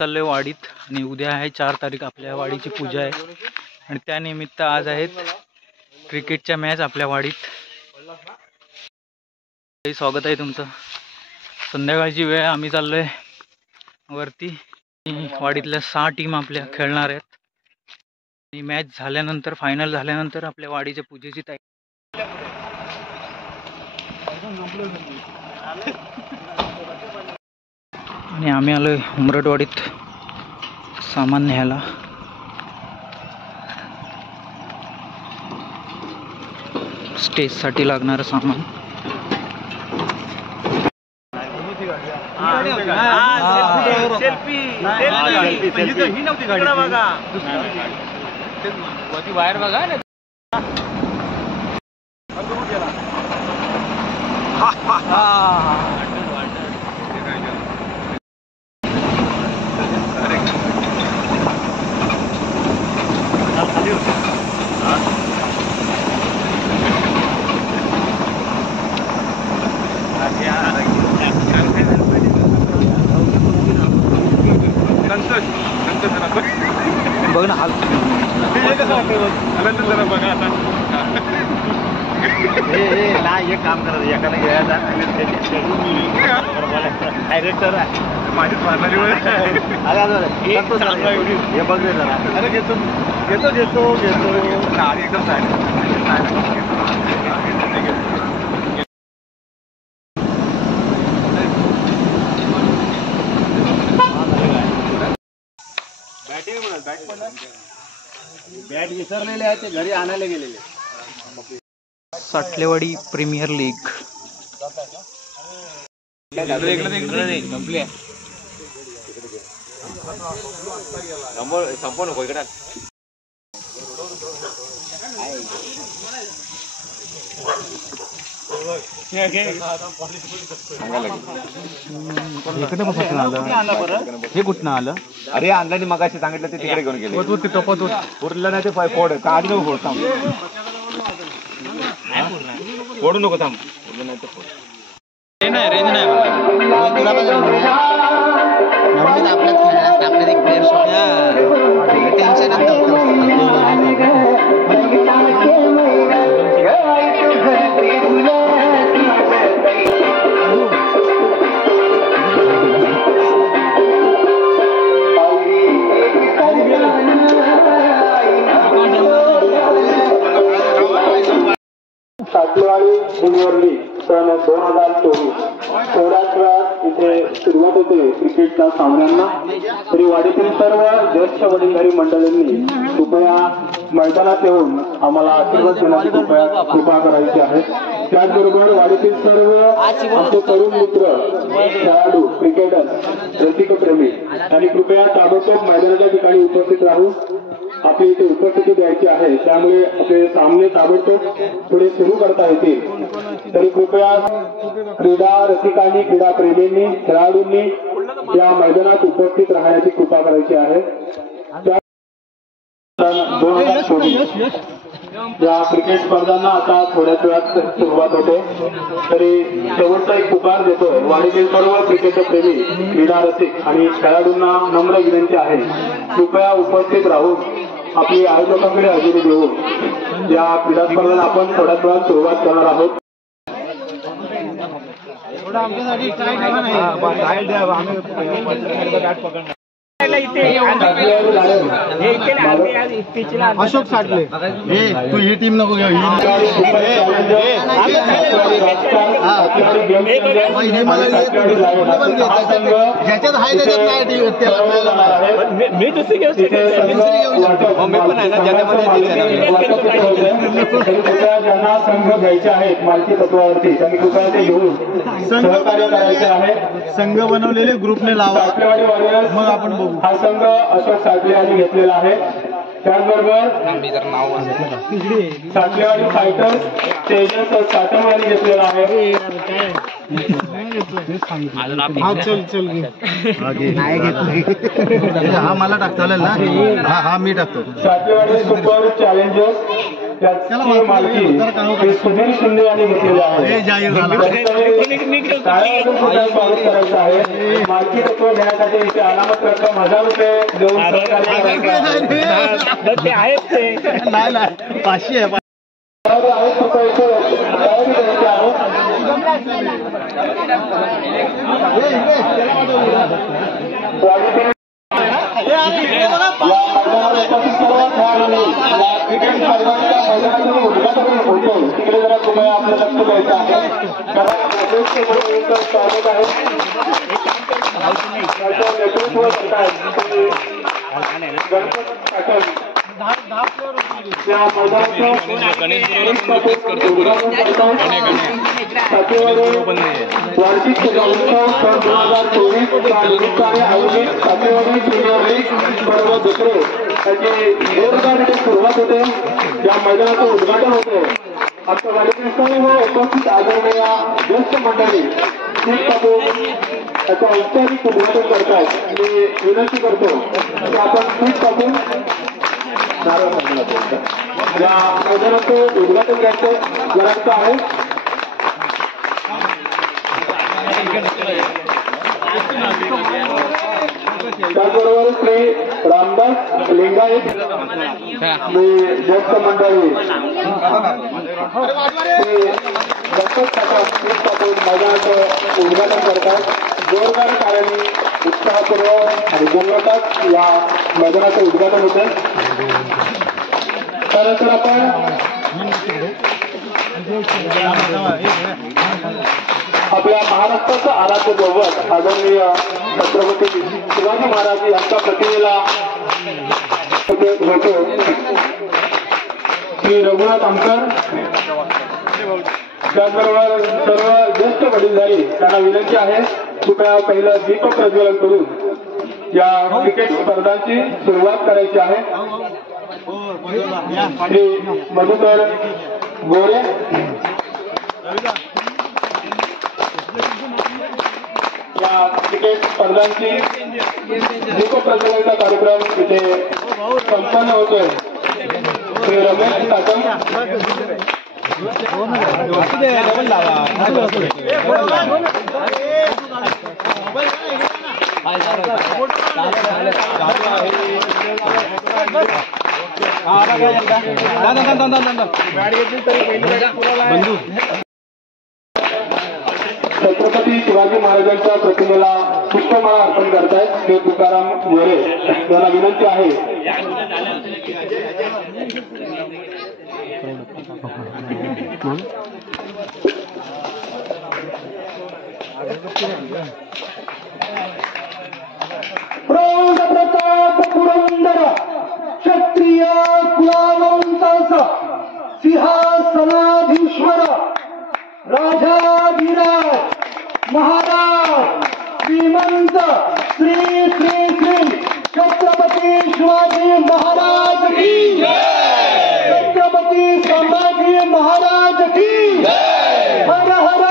चाललोय वाडीत आणि उद्या आहे 4 तारीख आपल्या वाडीची पूजा आहे आणि त्यानिमित्त आज आहेत क्रिकेटच्या मॅच आपल्या वाडीत। स्वागत आहे तुमचं। संध्याकाळची वेळ आम्ही चाललोय वरती। वाडीतल्या 6 टीम आपल्या खेळणार आहेत आणि मॅच झाल्यानंतर फायनल झाल्यानंतर आपल्या वाडीच्या पूजेची तयारी। आणि आम्ही आलोय उमरटवाडीत सामान न्यायला। स्टेज साठी लागणार सामान। बाहेर बघा ना। बघ ना हाल बघा आता। एक काम करा एकाला घ्यायचा डायरेक्टर माझीच मारणारी हे बघ रे जरा। अरे घेतो घेतो घेतो घेतो एकदम बॅट विसरलेले आहे ते घरी आणायला गेलेले। साठलेवाडी प्रीमियर लीग हे कुठनं आलं? अरे आणलं मगाशी सांगितलं ते तिकडे घेऊन गेले। उरलं नाही ते फोड काढ नको फोड थांब फोडू नको थांब उरलं नाही ते फोड। नाही रेंज नाही तुला आपल्यात खेळण्यास आपल्यात एक प्लेअर टेन्शन साठलेवाडी प्रीमियर लीग सन 2024 थोड्याच वेळात इथे सुरुवात होते क्रिकेटच्या सामन्यांना। तरी वाडीतील सर्व ज्येष्ठ वडीलधारी मंडळींनी कृपया मैदानात येऊन आम्हाला आशीर्वाद देण्याची कृपा करायची आहे। त्याचबरोबर वाडीतील सर्व आमचे तरुण मित्र खेळाडू क्रिकेटर रसिकप्रेमी यांनी कृपया ताबडतोब मैदानाच्या ठिकाणी उपस्थित राहून आपली इथे उपस्थिती द्यायची आहे। त्यामुळे आपले सामने ताबडतोब पुढे सुरू करता येतील। तरी कृपया क्रीडा रसिकांनी क्रीडा प्रेमींनी खेळाडूंनी या मैदानात उपस्थित राहण्याची कृपा करायची आहे। 2024 या क्रिकेट स्पर्धांना आता थोड्याच वेळात सुरुवात होते। तरी शेवटचा एक पुकार देतोय वाडीतील सर्व क्रिकेट प्रेमी क्रीडा रसिक आणि खेळाडूंना नम्र विनंती आहे कृपया उपस्थित राहून आपली आयोजकांकडे हजेरी देऊन या क्रीडा स्पर्धांना आपण थोड्याच वेळात सुरुवात करणार आहोत। अशोक साठले तू ही टीम नको घेऊ। ज्याच्यात आहे त्याच्यात नाही मी दुसरी घेऊ मी पण आहे ना ज्यांना संघ घ्यायचे आहेत मालकी तत्वावरती त्यांनी कृपया ते घेऊन सहकार्य करायचे आहे। संघ बनवलेले ग्रुपने लावा मग आपण बघू। हा संघ अशोक साठले यांनी घेतलेला आहे। त्याचबरोबर साठलेवाडी फायटर्स तेजस साठम यांनी घेतलेला आहे। हा मला टाकता ना। हा मी टाकतो। साठलेवाडी सुपर चॅलेंजर्स त्याची मालकी श्री सुधीर शिंदे यांनी घेतलेली आहे. टाळ्या स्वागत करायचं आहे. मालकी तत्व घेण्यासाठी इथे अनामत रक्कम 1000 रुपये देऊन सहकार्य करायचं ते आहेत ते नाही 500 आहे. आहेत रुपयाचे तयारी करायची आहे. या मैदानावर उपस्थित सर्व खेळाडूंनी या क्रिकेट स्पर्धांच्या मैदानाचं उद्घाटन होते तिकडे जरा कृपया आपलं लक्ष द्यायचं आहे. कारण स्वागत आहे. त्याचं नेतृत्व करतायत गणपत पाटील. या मैदानाचं उद्घाटन वार्षिक उत्सव सन 2024 निमित्ताने आयोजित सातेवाडी प्रीमियर लीग स्पर्धा दुसरे त्याची जोरदार सुरुवात होते. या मैदानाचं उद्घाटन होते. आमच्या गाडीतील सर्व उपस्थित आदरणीय ज्येष्ठ मंडळी त्याचं औपचारिक उद्घाटन करतात. मी विनंती करतो की आपण सीट पासून या मैदानाचं उद्घाटन करायचं आहे. त्याचबरोबर श्री रामदास लिंगायत ज्येष्ठ मंडळी श्री गणपत पाटील मैदानाचं उद्घाटन करतात. जोरदार कार्याने उत्साहपूर्वक आणि जल्लोषात या मैदानाचं उद्घाटन होतं. तर आपण आपल्या महाराष्ट्राचं आराध्य दैवत आदरणीय छत्रपती शिवाजी महाराज यांच्या प्रतिमेला होतो. श्री रघुनाथ आमकर त्याचबरोबर सर्व ज्येष्ठ वडीलधारी त्यांना विनंती आहे कृपया पहिलं दीप प्रज्वलन करून या क्रिकेट स्पर्धांची सुरुवात करायची आहे. श्री मधुकर गोरे या क्रिकेट स्पर्धांची दीप प्रज्वलनाचा कार्यक्रम इथे संपन्न होतोय. श्री रमेश काकम छत्रपती शिवाजी महाराजांच्या प्रतिमेला पुष्पमाळा अर्पण करतायत श्री तुकाराम गोरे यांना विनंती आहे. प्रौढ प्रताप पुरंदर क्षत्रिय कुलावंतास सिंहासनाधीश्वर राजाधिराज महाराज श्रीमंत श्री श्री श्री छत्रपती शिवाजी महाराज की छत्रपती संभाजी महाराज की हर हर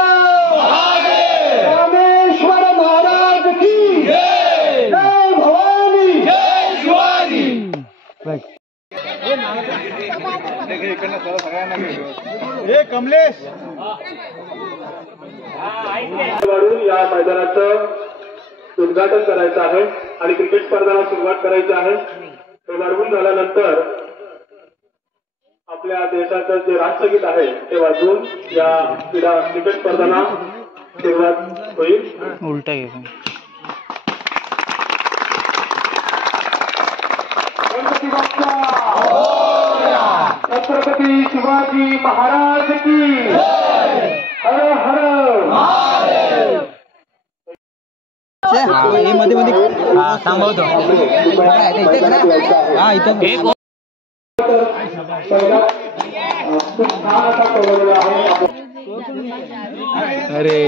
रामेश्वर महाराज की जय भवानी जय शिवाजी. कमलेश या मैदानाचं उद्घाटन करायचं आहे आणि क्रिकेट स्पर्धांना सुरुवात करायची आहे. ते वाढवून झाल्यानंतर आपल्या देशाचं जे राष्ट्रगीत आहे ते वाजवून या क्रिकेट स्पर्धांना सुरुवात होईल. उलटा गणपती बाप्पा छत्रपती शिवाजी महाराज की हर हर मध्ये थांबवतो. अरे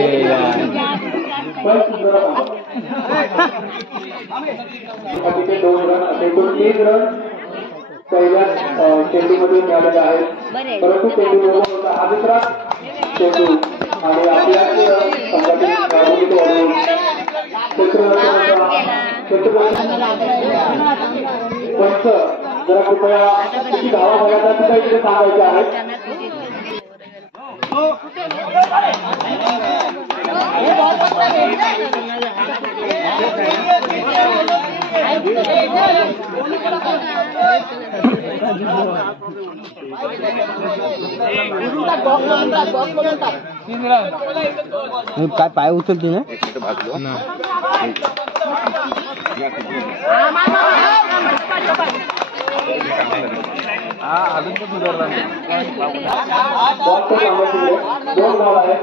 एकूण 3 रन पहिल्या चेंडूमध्ये मिळालेले आहेत. परंतु चेंडू होता हा दुसरा चेंडू आणि आपल्याच संघातील पंच जरा कृपया किती धावा बघा सुद्धा इथे सांगायचे आहेत. काय पाय उचलते ना अजून पण सुधारला दोन धावा आहे.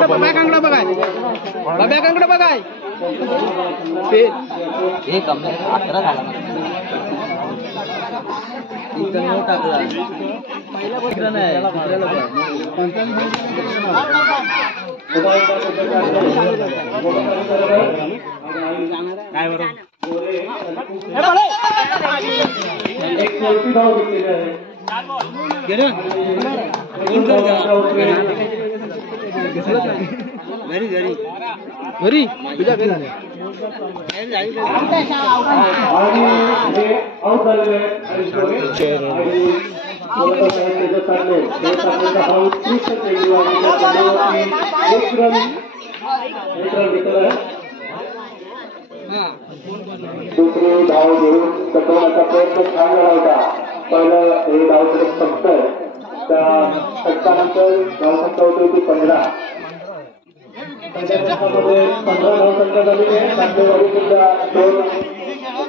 बाबा कांगडा बघाय हे कमी 11 झाला काय बरोबर घरी तुझ्या घरी दुसरी धाव घेऊन चकवण्याचा प्रयत्न छान झाला होता. पहिलं हे धावकडे फक्त त्या षटकानंतर धावसंख्या होती होती 15. पंधरा धावसंख्या झाली आहे. कांदेवाडी सुद्धा 2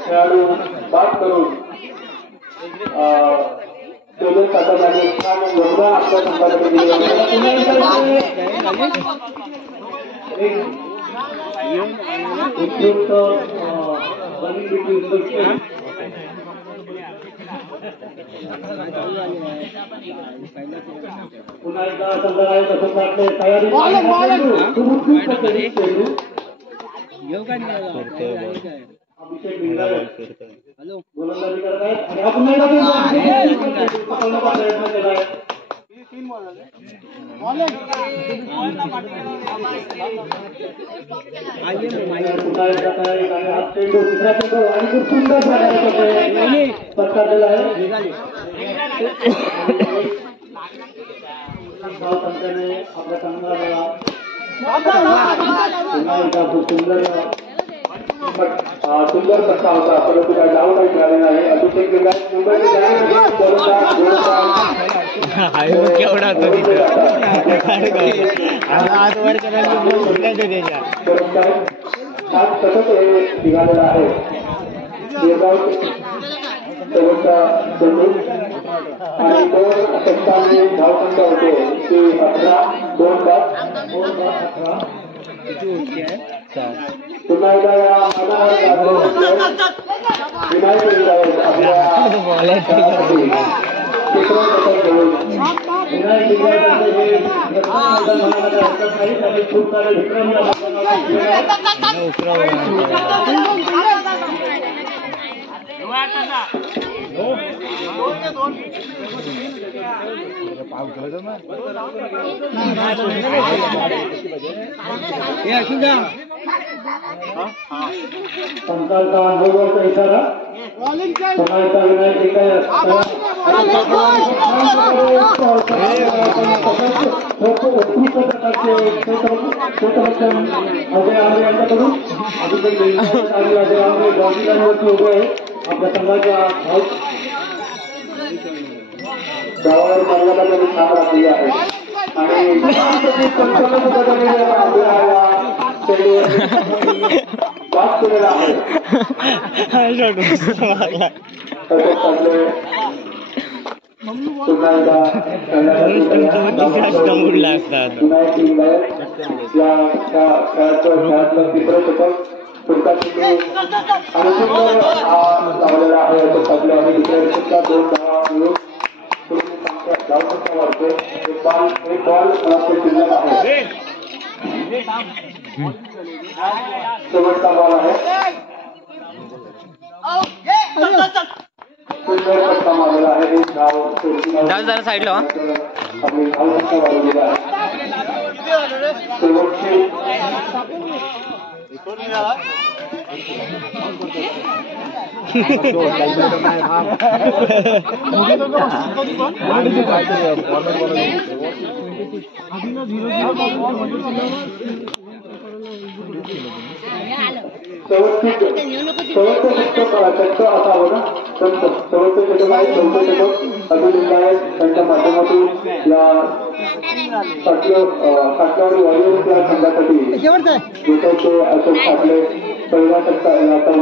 खेळाडू बाद करून तेजस साठवले आणि छान योगदान आपल्या संघाकडे दिले. उपयुक्त पुन्हा एकदा संघाला तसंच वाटले तयारी अभिषेक गोलंदाजी करत आहेत आणि आपण प्रयत्न केला आहे. आपल्या संघाला सुंदर कसा होता परंतु काय डाऊन काही झाले नाही. अभिषेक सतत हे निघालेलं आहे. आणि 2 षटकांनी धावसंख्या होते ती 18 पुन्हा एकदा या खूप सारे विक्रम संघाचा अनुभवाचा इशारा पुन्हा विनायक अजय आमरे यांच्याकडून उभे आहे. आपल्या संघाच्या गावावर मर्यादा त्यांनी छान राखली आहे आणि बात केलेला आहे. पुन्हा एकदा खेळातलं तिसरं शतक सुद्धा आणि सुंदर लावलेला आहे. आपल्या दुसऱ्या 2 धावा मिळून संख्या धावसंख्या वाढते. एक बॉल शिल्लक आहे. शेवटचा बॉल आहे. सुंदर फटका मारलेला आहे. एक धाव जरा साईडला आपली धावसंख्या वाढवलेली आहे. शेवटची त्यांच्या माध्यमातून या सातव्यावरील वॉलीबॉल या संघासाठी जिंकायचे अशोक ठाकरे पहिला चौथ्या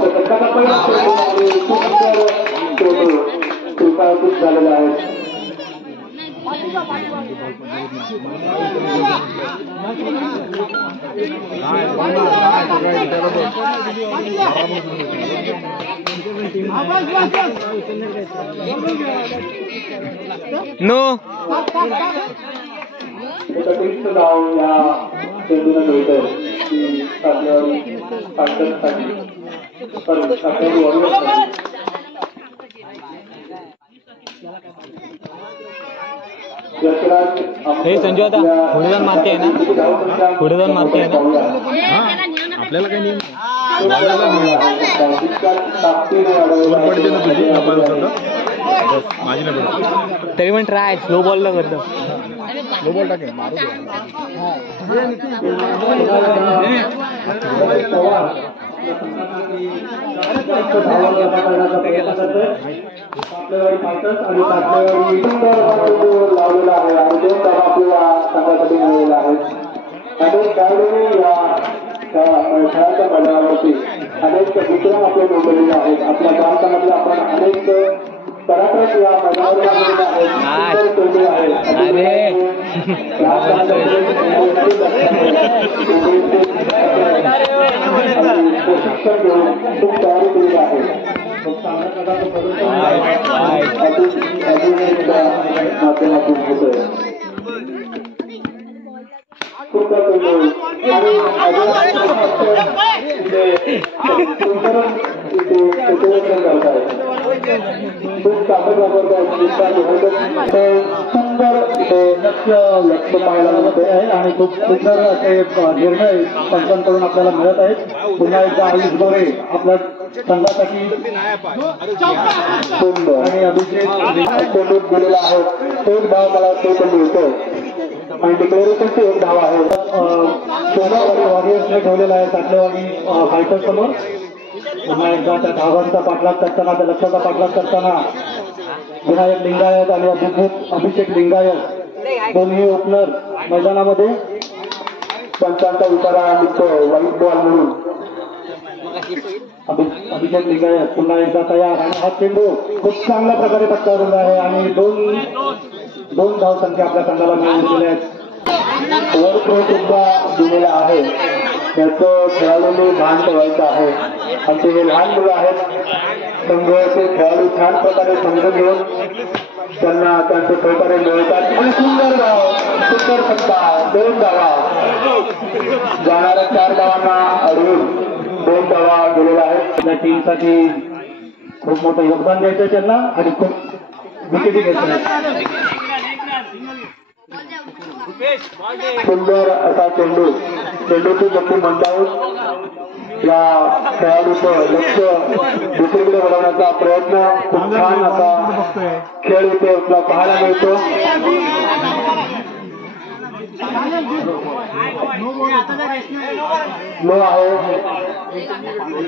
षटकाचा पहिला कृपातीत झालेला आहे. नो एकत्रित नाव या चेंडूला मिळतंय की सातव्यावरील वॉलीबॉल हे संजू आता पुढे जाऊन मारते आहे ना, पुढे जाऊन मारते आहे ना. आपल्याला काही नियम पडते ना तुझी माझी नाही तरी पण ट्राय स्लो बॉलला करतो. लो बॉल टाके मारू लावलेला आहे आणि दोन धावा आपल्याला संघासाठी मिळालेला आहे. अनेक खेळाडूंनी या खेळाच्या मैदानावरती अनेक विक्रम आपले नोंदवलेले आहेत. आपल्या भारतामध्ये आपण अनेक पराक्रम या मैदानावर आहेत. प्रशिक्षण घेऊन खूप तयारी केलेली आहे. माध्यमातून होतोय खूप ताकद वापरतात. सुंदर लक्ष पाहायला मिळत आहे आणि खूप सुंदर असे निर्णय पंचांकडून आपल्याला मिळत आहेत. पुन्हा एकदा आयुष गोरे आपल्या संघासाठी आणि अभिषेक चेंडू दिलेला आहे. एक धाव मला तो चेंडू येतो आणि डिक्लेरेशनची एक धाव आहे. वॉरियर्सने ठेवलेला आहे सातलेवाडी फायटर समोर. पुन्हा एकदा त्या धावांचा पाठलाग करताना त्या लक्षाचा पाठलाग करताना विनायक लिंगायत आणि अभिषेक लिंगायत दोन्ही ओपनर मैदानामध्ये. पंचांचा विचारा निघतो वाईट बॉल म्हणून. अभिषेक लिंगायत पुन्हा एकदा तयार आणि हा चेंडू खूप चांगल्या प्रकारे पटकावलेला आहे आणि दोन धावसंख्या आपल्या संघाला मिळवून दिल्या आहेत. ओव्हरथ्रो सुद्धा दिलेला आहे. त्याचं खेळाडूंनी भान ठेवायचं आहे. आमचे हे लहान मुलं आहेत. संघाचे खेळाडू छान प्रकारे समजून घेऊन त्यांना त्यांचे सहकार्य मिळतात. आणि सुंदर धाव, सुंदर फटका, 2 धावा. जाणाऱ्या 4 धावांना अडवून 2 धावा गेलेल्या आहेत. आपल्या टीमसाठी खूप मोठं योगदान द्यायचं त्यांना आणि खूप विकेटी घ्यायचं. सुंदर असा चेंडूची गती मंदावून या खेळाडूचं लक्ष दुसरीकडे वळवण्याचा प्रयत्न. खूप छान असा खेळ इथे आपला पाहायला मिळतो. नो आहे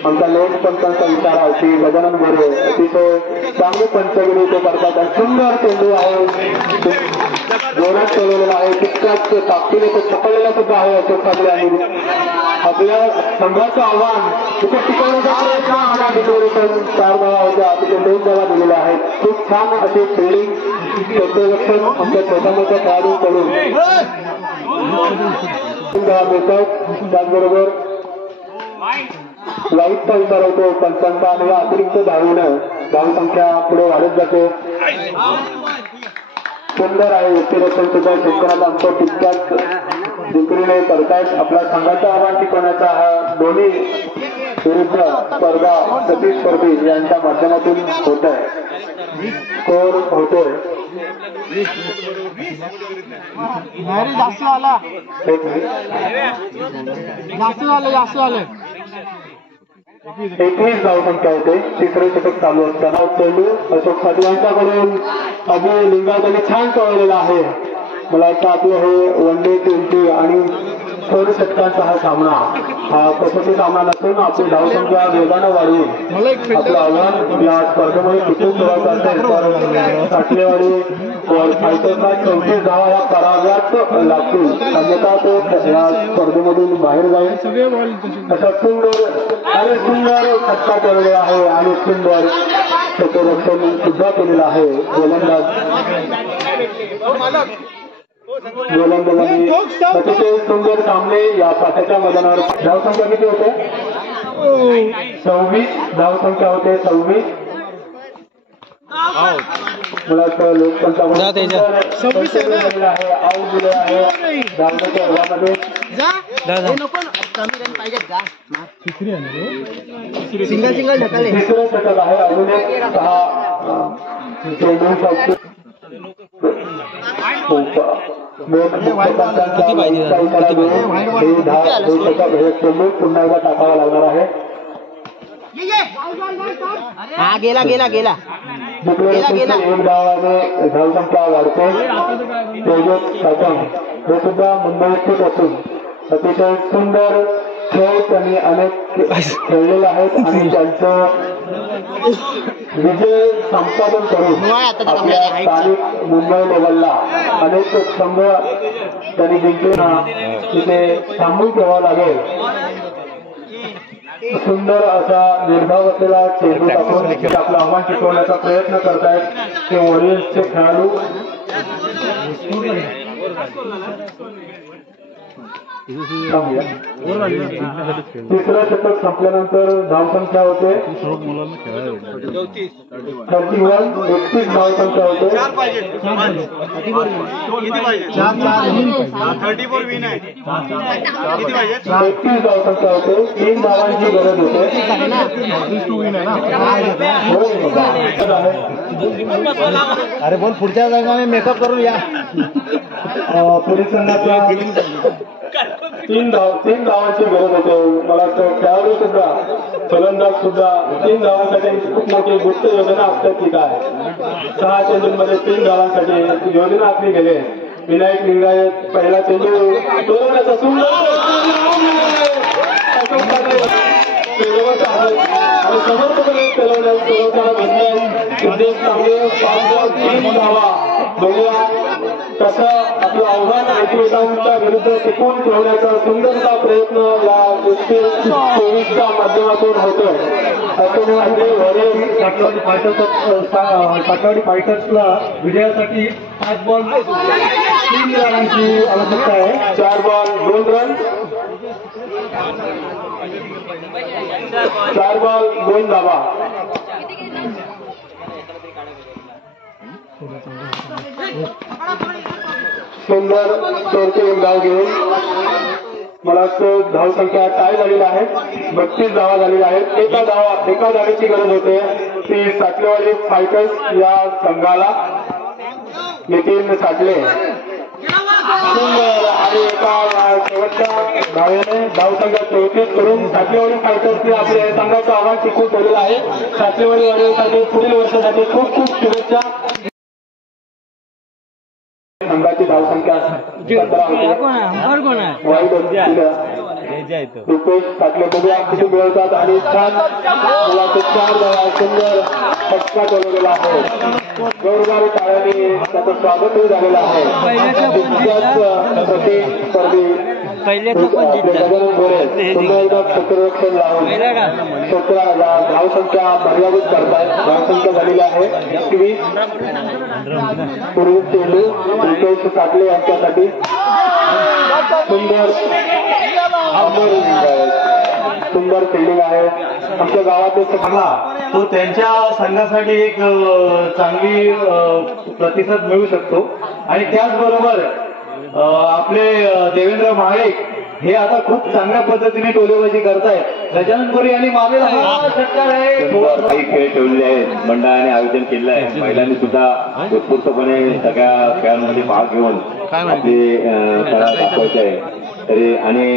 आमचा लोक पंचांचा विचार आहे की गजानन गोरे अतिशय चांगली पंचगिरी ते करतात. सुंदर चेंडू आहे, जोरात ठेवलेला आहे. तितक्याच ताकदीने तो पकडलेला सुद्धा आहे अशोक ठाकरे आणि आपल्या संघाचं आव्हान तिथे टिकवण्याचा प्रयत्न. हा डिक्लेरेशन 4 धावा होत्या, तिथे 2 धावा दिलेल्या आहेत. खूप छान अशी फिल्डिंग क्षेत्ररक्षण आमच्या छोट्या मोठ्या खेळाडूंकडून धावा मिळतात. त्याचबरोबर वाईटचा विचार होतो पंचांचा आणि अतिरिक्त धावसंख्या पुढे वाढत जाते. सुंदर आहे. व्यक्तिरक्षण सुद्धा शेतकऱ्याला आमचं तितक्याच जिंकरीने करतायत. आपल्या संघाचं आव्हान टिकवण्याचा हा दोन्ही विरुद्ध स्पर्धा प्रतिस्पर्धी यांच्या माध्यमातून होत आहे. स्कोर होतोय जास्त आला जास्त आलं 21 धावसंख्या होते. तिसरे षटक चालू असताना चेंडू अशोक साठे यांच्याकडून अभय लिंगावत छान पळवलेला आहे. मला वाटतं आपलं हे वन डे ट्वेंटी आणि थोडं षटकांचा हा सामना हा कसोटी सामना नसून आपली धावसंख्या वेगानं वाढवून आपलं आव्हान या स्पर्धेमध्ये टिकून ठेवायचं असेल तर साठलेवाडी फायटरला 34 धावा या कराव्याच लागतील. अन्यथा तो या स्पर्धेमधून बाहेर जाईल. अशा सुंदर फटका केलेला आहे आणि सुंदर क्षेत्ररक्षण सुद्धा केलेलं आहे. गोलंदाजांनी अतिशय सुंदर सामने या पाठाच्या मैदानावर. धावसंख्या किती होते? 26 धावसंख्या होते. 26 मला वाटतं लोकपंचामध्ये आऊट दिले आहे धावण्याच्या ओव्हरमध्ये. तिसरं षटक आहे. अजून एक 6 चेंडू पुन्हा एकदा टाकावा लागणार आहे. एक डावाने धावसंख्या वाढते. तेजस साठम हे सुद्धा मुंबई स्थित असून अतिशय सुंदर खेळ त्यांनी अनेक खेळलेले आहेत आणि त्यांचं विजय संपादन करून आपल्या स्थानिक मुंबई लेवलला अनेक संघ त्यांनी जिंकले. तिथे थांबून ठेवावं लागेल. सुंदर असा निर्धाव असलेला चेंडू टाकून आपलं आव्हान टिकवण्याचा प्रयत्न करतायत ते वॉरियर्सचे खेळाडू. तिसरं षटक संपल्यानंतर धावसंख्या होते 31. 31 धावसंख्या होते. 31 धावसंख्या होते. 3 धावांची गरज होते. अरे बोल पुढच्या जागा मेकअप करून या. पोलीस संघाच्या 3 धावांची गरज होते. मला वाटतं खेळाडू सुद्धा फलंदाज सुद्धा 3 धावांसाठी खूप मोठी गुप्त योजना आखली आहे. 6 चेंडूंमध्ये 3 धावांसाठी योजना आखली गेली. विनायक लिंगायत पहिला चेंडू तोडवण्याचा सुंदर आणि समर्थपणे फिरवताना भेटले उद्देश चांगले 5-3 धावा. बघूया तसं आपलं आव्हान एकमेकांच्या विरुद्ध टिकून ठेवण्याचा सुंदरचा प्रयत्न या 24च्या माध्यमातून होतोय. असं म्हणजे साठवाडी फायटर्सला विजयासाठी 5 बॉल 3 रनांची आवश्यकता आहे. 4 बॉल 2 रन. 4 बॉल 2 धावा. सुंदर चोरचे एक धाव घेऊन मला वाटतं धावसंख्या टाय झालेली आहे. 32 धावा झालेल्या आहेत. एका धावेची गरज होते ती साठलेवाडी फायटर्स या संघाला. नितीन साठले सुंदर आणि एका शेवटच्या धावेने धावसंख्या 34 करून साठलेवाडी फायटर्सने आपल्या संघाचं आव्हान टिकून ठेवलेलं आहे. साठलेवाडी वाढीसाठी पुढील वर्षासाठी खूप खूप शुभेच्छा. संघाची धावसंख्या 17 रुपेश साठले बघूया किती मिळवतात आणि छान मला 4 धावा सुंदर फटका ठेवलेला आहे. जोरदार टाळ्यांनी त्याचं स्वागतही झालेलं आहे. प्रतिस्पर्धी क्षेत्ररक्षण लावून 17 धावसंख्या मर्यादित करतायत. धावसंख्या झालेली आहे 21. पूर्वी चेंडू रुपेश साठले यांच्यासाठी सुंदर फिल्डिंग आहे. आमच्या गावात तो त्यांच्या संघासाठी एक चांगली प्रतिसाद मिळू शकतो. आणि त्याचबरोबर आपले देवेंद्र महाडिक हे आता खूप चांगल्या पद्धतीने टोलेबाजी करतायत. गजानन पुरी यांनी मारलेला हा षटकार आहे. काही खेळ ठेवलेले आहेत, मंडळाने आयोजन केलेलं आहे. महिलांनी सुद्धा उत्स्फूर्तपणे सगळ्या खेळांमध्ये भाग घेऊन आपली कला दाखवायची आहे. तरी आणि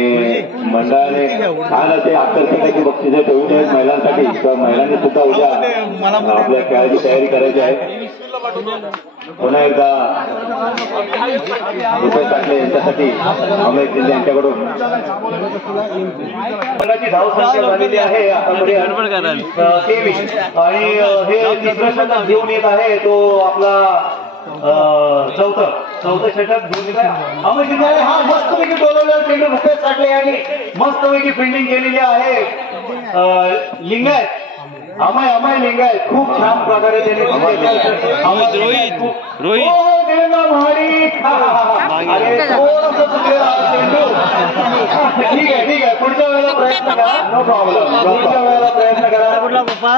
मंडळाने छान असे आकर्षणाची बक्षिसे ठेवली आहेत महिलांसाठी. तर महिलांनी सुद्धा उद्या आपल्या खेळाची तयारी करायची आहे. पुन्हा एकदा रुपेश साठले यांच्यासाठी अमय शिंदे यांच्याकडून संघाची धावसंख्या झालेली आहे आतापर्यंत 23. आणि हे तिसरं षटक घेऊन येत आहे तो आपला चौथं षटक घेऊन येत आहे अमय शिंदे. हा मस्तपैकी डोलवलेला चेंडू रुपेश साठले यांनी मस्तपैकी फिल्डिंग केलेली आहे. लिंगायत अमय लिंगायत खूप छान प्रकारे त्यांनी रोहित देवेंद्र महाडिक. अरे थोडंसं चुकलेला हा चेंडू. ठीक आहे पुढच्या वेळेला प्रयत्न करा. No problem. पुढच्या वेळेला प्रयत्न करा. कुठला पप्पा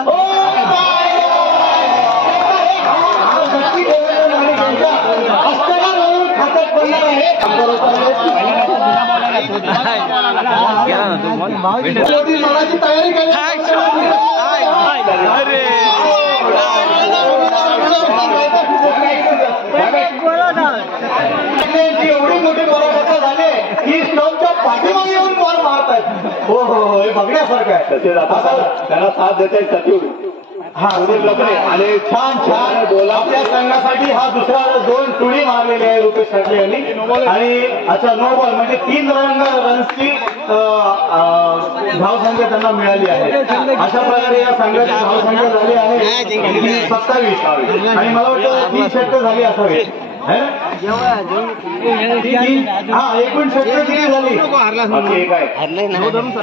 खात्यात पडणार आहे. मनाची तयारी एवढी मोठी गोलाफत झाले की स्टॉपच्या पाठीमागे येऊन बॉल मारतात. हो हे बघण्यासारखं आहे. त्यांना साथ देत आहेत सचिव. हा आणि छान बोला. आपल्या संघासाठी हा दुसरा 2 टुडी मारलेले आहे रुपेश साठले यांनी. आणि अच्छा नो बॉल म्हणजे 3 रन्सची धावसंख्या त्यांना मिळाली आहे. अशा प्रकारे या संघाची धावसंख्या झाली आहे 27. आणि मला वाटतं 3 षटकं झाली असावी. एकूण षटकं किती झाली?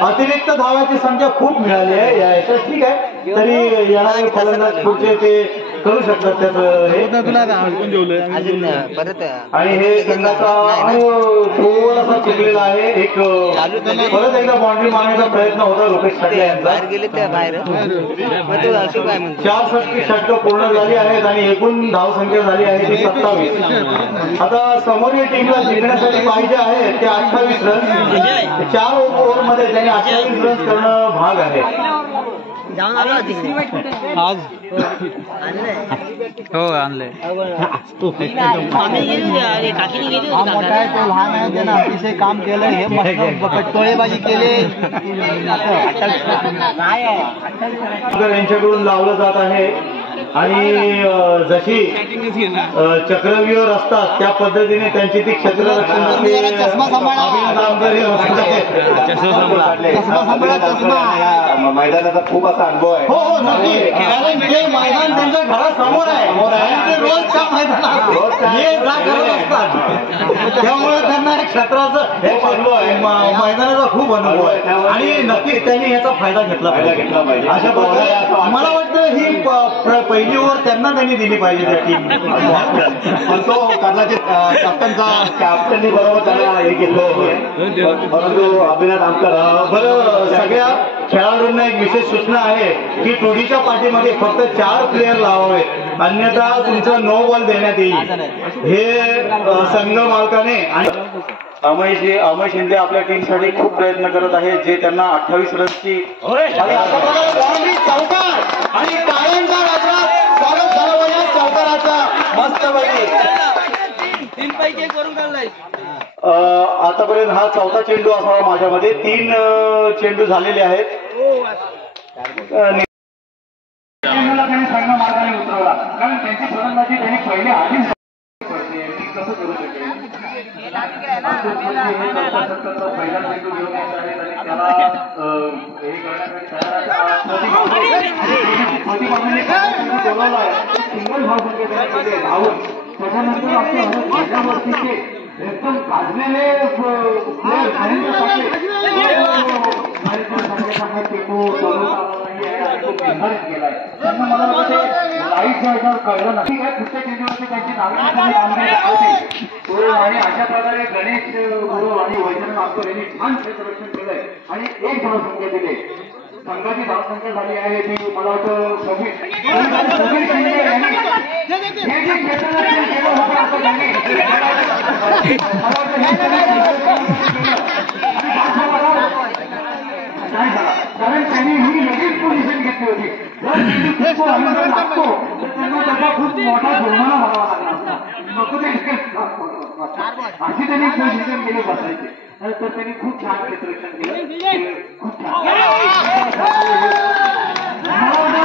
अतिरिक्त धावाची संख्या खूप मिळाली आहे याच्यात. ठीक आहे, तरी येणारे फलंदाज पुढचे ते करू शकतात त्याचं. आणि हे संघाचा थोडासा चुकलेला आहे. एक परत एकदा बाउंड्री मारण्याचा प्रयत्न होता रुपेश साठले यांचा. 4 षटकं पूर्ण झाली आहेत आणि एकूण धावसंख्या झाली आहे ती 27. आता समोरील टीमला जिंकण्यासाठी पाहिजे आहे ते 28 रन. 4 ओव्हरमध्ये त्यांनी 28 रन करणं भाग आहे. आज हो आणलंय. अतिशय काम केलं. हे टोळेबाजी केली यांच्याकडून लावलं जात आहे. आणि जशी चक्रव्यूह असतात त्या पद्धतीने त्यांची ती क्षेत्ररक्षणाची मैदानाचा खूप असा अनुभव आहे. हो नक्की. ते मैदान त्यांच्या घरासमोर आहे आणि ते रोज त्या मैदानात असतात. त्यामुळे त्यांना क्षेत्राचा अनुभव आहे, मैदानाचा खूप अनुभव आहे. आणि नक्कीच त्यांनी याचा फायदा घेतला पाहिजे. अशा प्रकारे मला वाटतं ही पहिली ओव्हर त्यांना त्यांनी दिली पाहिजे त्या टीम. पण तो कदाचित कॅप्टननी बरोबर त्याला हे केलं. परंतु अभिनाथ आमकर बरं सगळ्या खेळाडूंना एक विशेष सूचना आहे की टोडीच्या पाठीमध्ये फक्त 4 प्लेयर लावावे, अन्यथा तुमचं नो बॉल देण्यात येईल. हे संघ मालकाने. आणि अमय शिंदे आपल्या टीमसाठी खूप प्रयत्न करत आहे जे त्यांना 28 रन्सची. चौकार आणि टाळ्यांचा राजा स्वागत झालं पाहिजे चौकाराचा मस्तपैकी. 3 पैकी 1 वरून काढलाय. आतापर्यंत हा 4था चेंडू असावा माझ्यामध्ये. 3 चेंडू झालेले आहेत. संघ मार्गाने उतरवला कारण त्यांची फलंदाजी त्यांनी पहिले आधीच कसं करू शकेल. पहिला चेंडू घेऊन येत आहेत आणि त्याला हे करण्यासाठी बोलावला आहे. सिंगल धावसंख्या धावून त्याच्यानंतर आपल्या एकदम गाजलेले मला वाटते लाईट जायचं कळलं नाही. पुढच्या चेंडूवरती त्यांची नावे आणि अशा प्रकारे गणेश गुरु आणि वैजनाथ आमकर यांनी छान क्षेत्ररक्षण केलंय आणि 1 धावसंख्या दिले. संघाची धावसंख्या झाली आहे ती मला वाटतं 26 शिंदे यांनी हे जे क्षेत्ररक्षण केलं होतं असं त्यांनी मला वाटतं हे नाही झाला, कारण त्यांनी ही लगेच पोझिशन घेतली होती. जर लागतो तर त्यांना त्याचा खूप मोठा जुर्माना भरावा लागला असता. नको ते अशी त्यांनी पोझिशन केली बसायची. तर त्यांनी खूप छान क्षेत्ररक्षण केलं, खूप छान.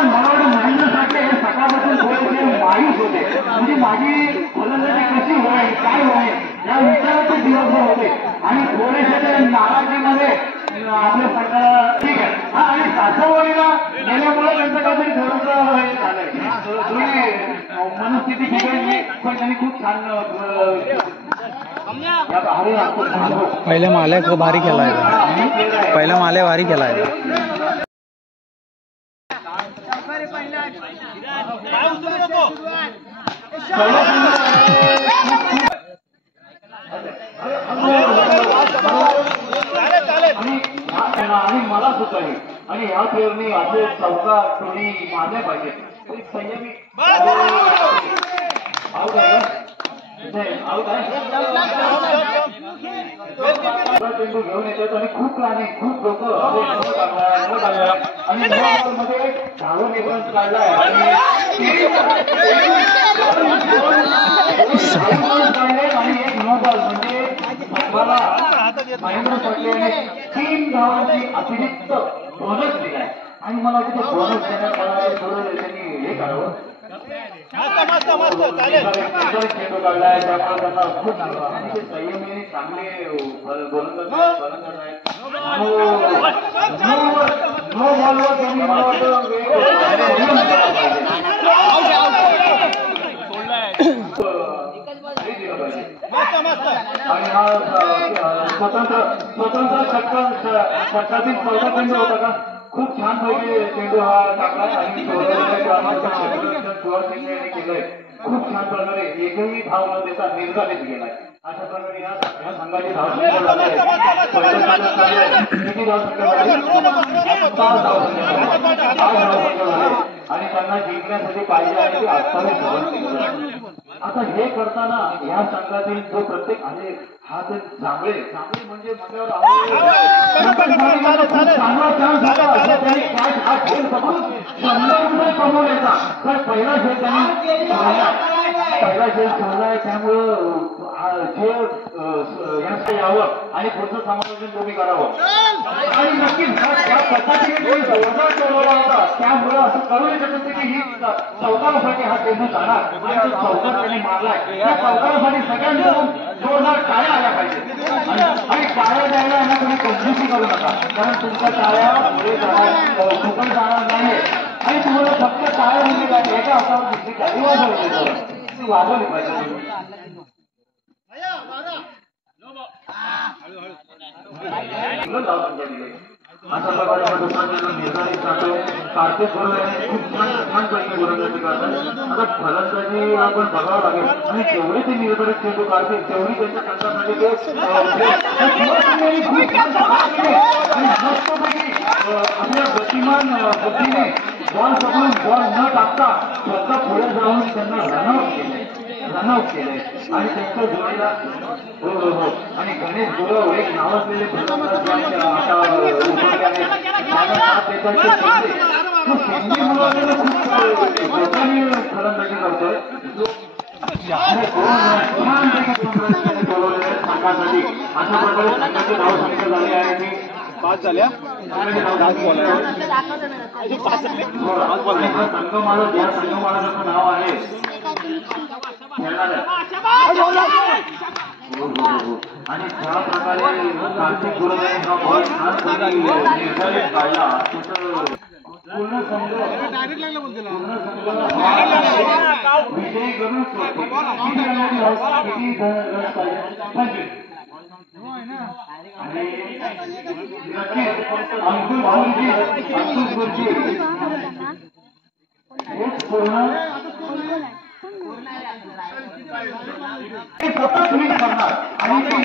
मला महेंद्र साठे हे सकाळपासून थोडेसे मायूस होते, म्हणजे माझी फलंदाजी कशी होईल काय होईल या विचाराचे दिवसभर होते आणि थोडेसे ते नाराजीमध्ये आपल्या संघाला ठीक आहे. हा आणि सासवडीला गेल्यामुळे त्यांचं काहीतरी थोडंसं हे झालंय, थोडी मनस्थिती बिघडली, पण त्यांनी खूप छान पहिल्या माले भारी केलाय, पहिला माले भारी केलाय. आणि मला सुद्धा आणि ह्या खेळणी असे चौका टोळी मारल्या पाहिजे. संयमी आऊट आहे, चेंडू घेऊन येतात आणि खूप प्लॅनिंग, खूप लोक आणि मध्ये धावून निघून काढलाय आणि एक नो बॉल म्हणजे मला महेंद्र साठे 3 धावांची अतिरिक्त बोनस दिलाय आणि मला वाटतं बोनस देण्यात थोडं त्यांनी हे करावं. चेंडू काढलाय त्यामुळे त्यांना खूप संयमी चांगले गोलंदाज आहेत. नो बॉलवर त्यांनी मला वाटतं आणि हा स्वतंत्र षटकातील पहिला चेंडू होता का, खूप छान पैकी चेंडू हा टाकलाय आणि केलंय. खूप छान प्रकारे एकही धाव न देता निर्धारित गेलाय. अशा प्रकारे या संघाची धावसंख्या किती धावसंख्या झाली, 5 धावसंख्या झाली आणि त्यांना जिंकण्यासाठी पाहिजे आहे की 28 धावांची. आता हे करताना या संघातील जो प्रत्येक आहे हा ते चांगले म्हणजे म्हटल्यावर चांगला चान्स झाला असं त्यांनी हा खेळ समोर 100 रुपये कमवण्याचा. तर पहिला खेळ त्यांनी खेळलाय त्यामुळं जे यांचं यावं आणि पुढचं समालोचन तुम्ही करावं आणि नक्कीच त्या पद्धतीने वजा ठेवला होता त्यामुळे असं कळू शकत की ही चौकारासाठी हा चेंडू जाणार आणि चौकार त्यांनी मारलाय. त्या चौकारासाठी सगळ्यांकडून जोरदार टाळ्या आल्या पाहिजे आणि टाळ्या द्यायला यांना तुम्ही कंजूसी करू नका, कारण तुमच्या टाळ्या पुढे फुकट जाणार नाही आणि तुम्हाला फक्त टाळ्या म्हणजे काय एका हातावर दुसरी टाळी वाजवली पाहिजे. अशा प्रकारे निर्धारित राहतो. कार्तिक बरोबर खूप छान पैकी गोलंदाजी करतात. आता फलंदाजी आपण बघावं लागेल आणि जेवढे ते निर्धारित चेंडू काढतील तेवढी त्यांच्या संघासाठी ते आपल्या गतिमान बुद्धीने बॉल पकडून बॉल न टाकता स्वतः पुढे जाऊन त्यांना रनआउट केलंय आणि त्यांच्या जोडीला हो आणि गणेश गुरव एक नावाजलेले फलंदाज फलंदाजी करतोय संघासाठी. अशा प्रकारे संघाची धावसंख्या झाली आहे की 5 झाल्या. संघमाला ज्या संघमालाचं नाव आहे आणि ज्या प्रकारे कार्तिक गुरुने हा बॉल छान निर्धारित काढला पूर्ण संघ विजयी करून किती रन पाहिजे 25 आणि नक्कीच अंकुश भाऊजी अंकुश गुरुजी हेच पूर्ण सतत विन करणार आणि ते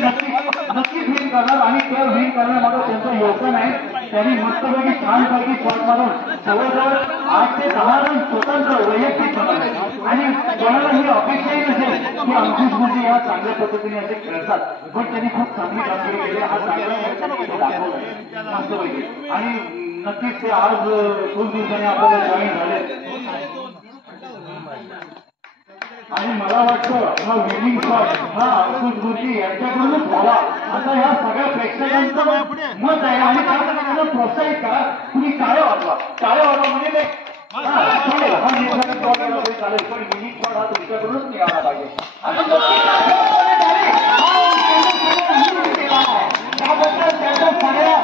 नक्कीच विन करणार आणि ते विन करण्यामागे त्यांचं योगदान आहे. त्यांनी मस्तपैकी छानपैकी शॉट मारून जवळजवळ 8 ते 10 रन स्वतंत्र वैयक्तिक बनवले आणि कोणाला ही अपेक्षाही नसेल की अंकुश गुरुजी या चांगल्या पद्धतीने असे खेळतात, पण त्यांनी खूप चांगली कामगिरी केली. हा चांगला दाखवला मस्तपैकी आणि नक्कीच ते आज खूप दिवसांनी आपल्याला जॉईन झाले आणि मला वाटतं हा विनिंग शॉट हा अंकुश गुरुजी यांच्याकडूनच झाला आता ह्या सगळ्या प्रेक्षकांचं मत आहे आणि त्याला प्रोत्साहित करा. तुम्ही टाळ्या वाजवा, टाळ्या वाजवा म्हणजे ते चालेल, हा निर्धारित शॉट केला तरी चालेल, पण विनिंग शॉट हा तुमच्याकडूनच निघाला पाहिजे. त्याबद्दल त्याच्या सगळ्या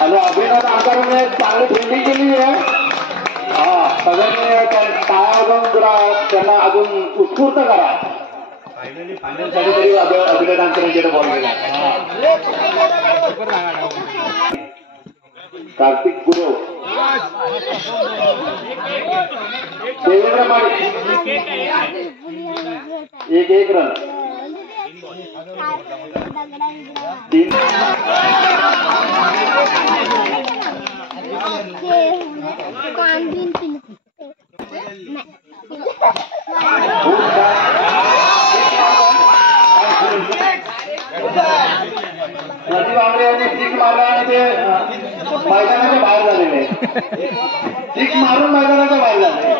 आणि अभिनव आकाराने चांगली फिल्डिंग केली आहे. हा सगळ्यांनी टाळ्या वाजवून त्यांना अजून उत्स्फूर्त करा. फायनलसाठी तरी अभिनव आकाराने बॉल केला. कार्तिक गुरव, देवेंद्र माळी 1-1 रन. नदी वांगरे यांनी सिक्स मारला आणि ते मैदानाच्या बाहेर झालेले, सिक्स मारून मैदानाच्या बाहेर झाले.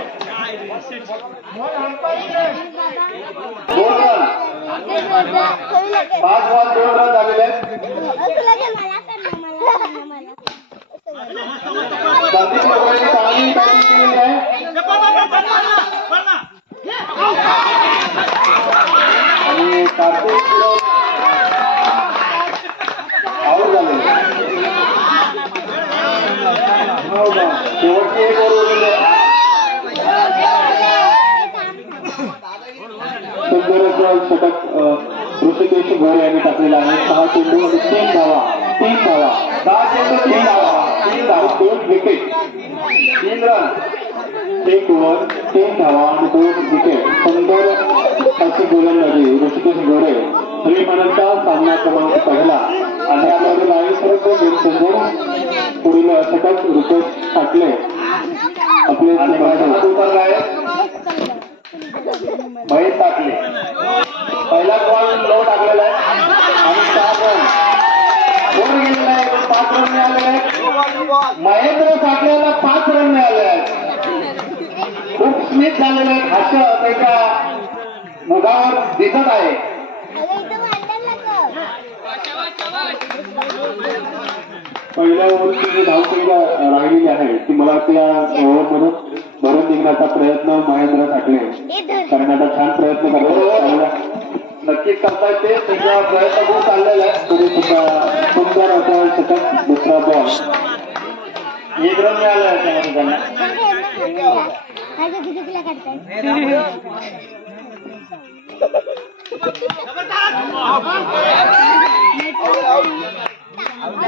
2 रन, 5 बॉल 2 रन झालेले आहेत. संदीप लोकांनी चांगली बॅटिंग केलेली आहे आणि कार्तिक आऊट झाले. शेवटची एक ओव्हर उरलेली आहे. सुंदर षटक ऋषिकेश घोरे यांनी टाकलेला आहे. 6 चेंडू आणि 3 धावा, 3 धावा, 10 चेंडू 3 धावा, 3 धावा, 2 विकेट, 3 रन, 1 ओव्हर, 3 धावा आणि 2 विकेट. सुंदर अशी गोलंदाजी ऋषिकेश घोरे. श्रीमानांचा सामना क्रमांक पहिला आणि यामध्ये लाईव्ह सर्व पुढील षटक रुपेश साठले आपले उतरला आहे. महेश साठले पहिला बॉल लो टाकलेला आहे आणि 4 रन वर गेलेला आहे. 5 रन मिळालेले आहेत. महेंद्र साठलेला 5 रन मिळाले आहेत. खूप स्मित झालेले आहेत. हास्य त्याच्या मुखावर दिसत आहे. पहिल्या ओव्हरची जी धावसंख्या राहिलेली आहे ती मला त्या ओव्हरमधून भरून निघण्याचा प्रयत्न महेंद्र साठले करण्याचा छान प्रयत्न करतो. नक्कीच करतायत ते. तुमचा प्रयत्न खूप चाललेला आहे. तुम्ही सुंदर असं षटक. दुसरा बॉल 1 रन मिळाला आहे त्यामध्ये त्यांना.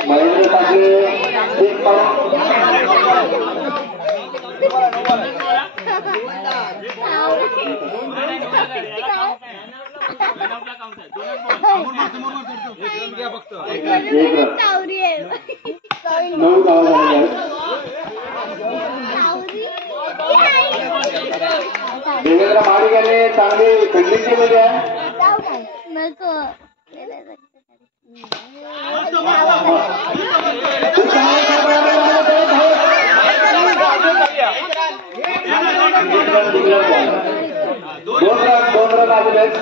महेंद्र साठले एक नऊ धावा झालेल्या आहेत. देवेंद्र माळी यांनी चांगली फिल्डिंग केलेली आहे. दोन रन आलेले आहेत.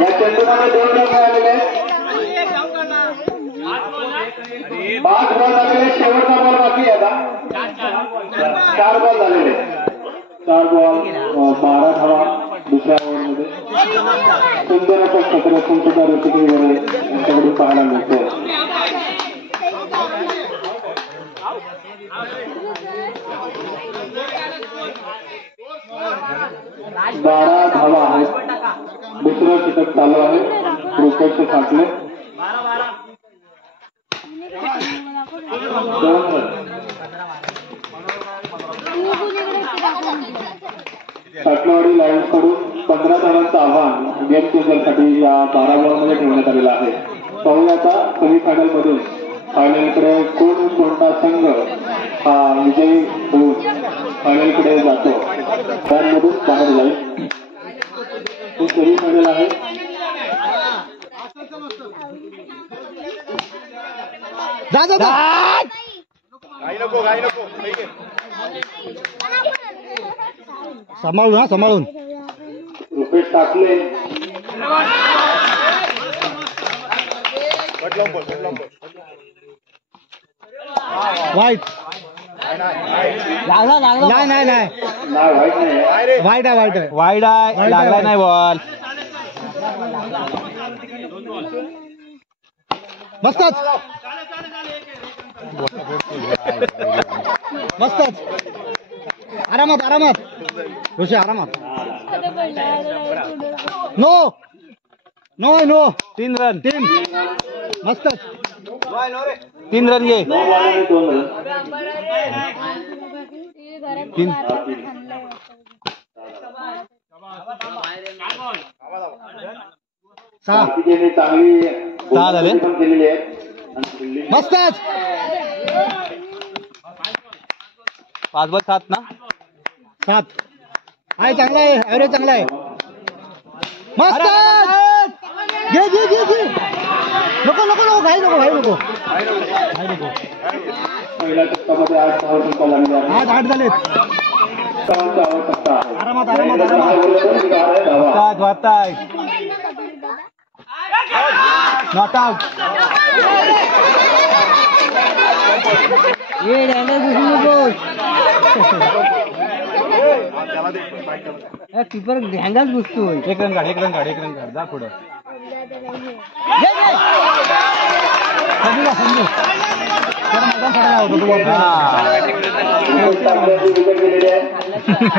या चेंडूमध्ये 2 रन मिळालेले आहेत. 5 बॉल झालेले. शेवटचा बॉल बाकी आहे आता. 4 बॉल झालेले. 4 बॉल 12 धावा दुसऱ्या ओव्हरमध्ये. सुंदर असं क्षेत्ररक्षण सुद्धा ऋषिकेश घोरे यांच्याकडून पाहायला मिळतो. 12 धावा आहेत. दुसरं षटक चालू आहे. रुपेश साठले 2 रन. साठलेवाडी लाईन्स कडून 15 धावांचं आव्हान गेम चेंजरसाठी या 12 बॉलमध्ये ठेवण्यात आलेलं आहे. पाहूया आता सेमीफायनल मधून फायनलकडे कोणता संघ हा विजयी होऊन फायनलकडे जातो त्यामधून बाहेर जाईल. हे सेमीफायनल आहे. सांभाळून रुपेश टाकले. वाईट लागला नाही वाईट आहे लागला नाही बॉल. मस्तच आरामात ऋषी आरामात. नो 3 रन मस्तच 3 रन घे. 9 बॉलमध्ये 2 रन. 3 कार्तिकेयने चांगली 6 झाले. पण केलेली आहे. मस्तच 5 बॉल 7 ना 7 आहे. चांगला आहे ॲव्हरेज चांगला आहे. मस्त घे नको घाई नको पहिल्या टप्प्यामध्ये 8 धावा जिंकायला लागल्या आहेत. 8 झालेत. धावांची आवश्यकता आहे. आरामात धावा. वाटताय नॉट आउट. कीपर हँगल घुसतोय. एक रन काढ जा पुढं.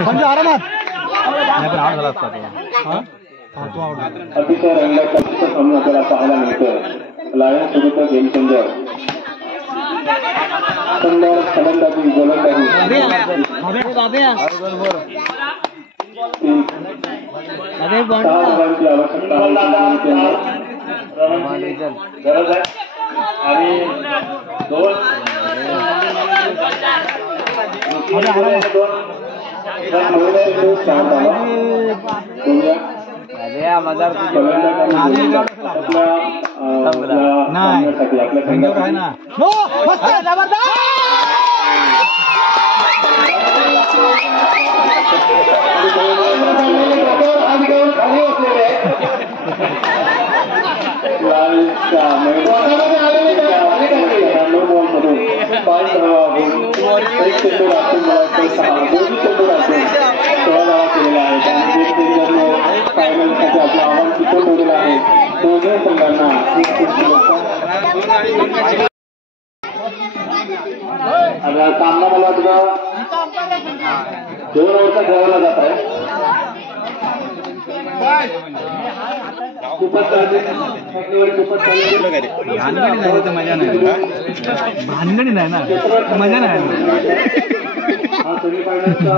संजू आरामात झाला असता. अतिशय रंगाचा सामना आपल्याला पाहायला मिळतोय. लायन्स विरुद्ध गेम चेंजर. सुंदर फलंदाजी गोलंदाजी. 6 धावांची आवश्यकता गरज आहे आणि 2 दोन्ही संघांना सामना मला वाटतं 2 ओव्हरचा खेळवला जात आहे. खूपच भानगडी नाही तर मजा नाही. भानगडी नाही ना मजा नाही. हा सेमीफायनलचा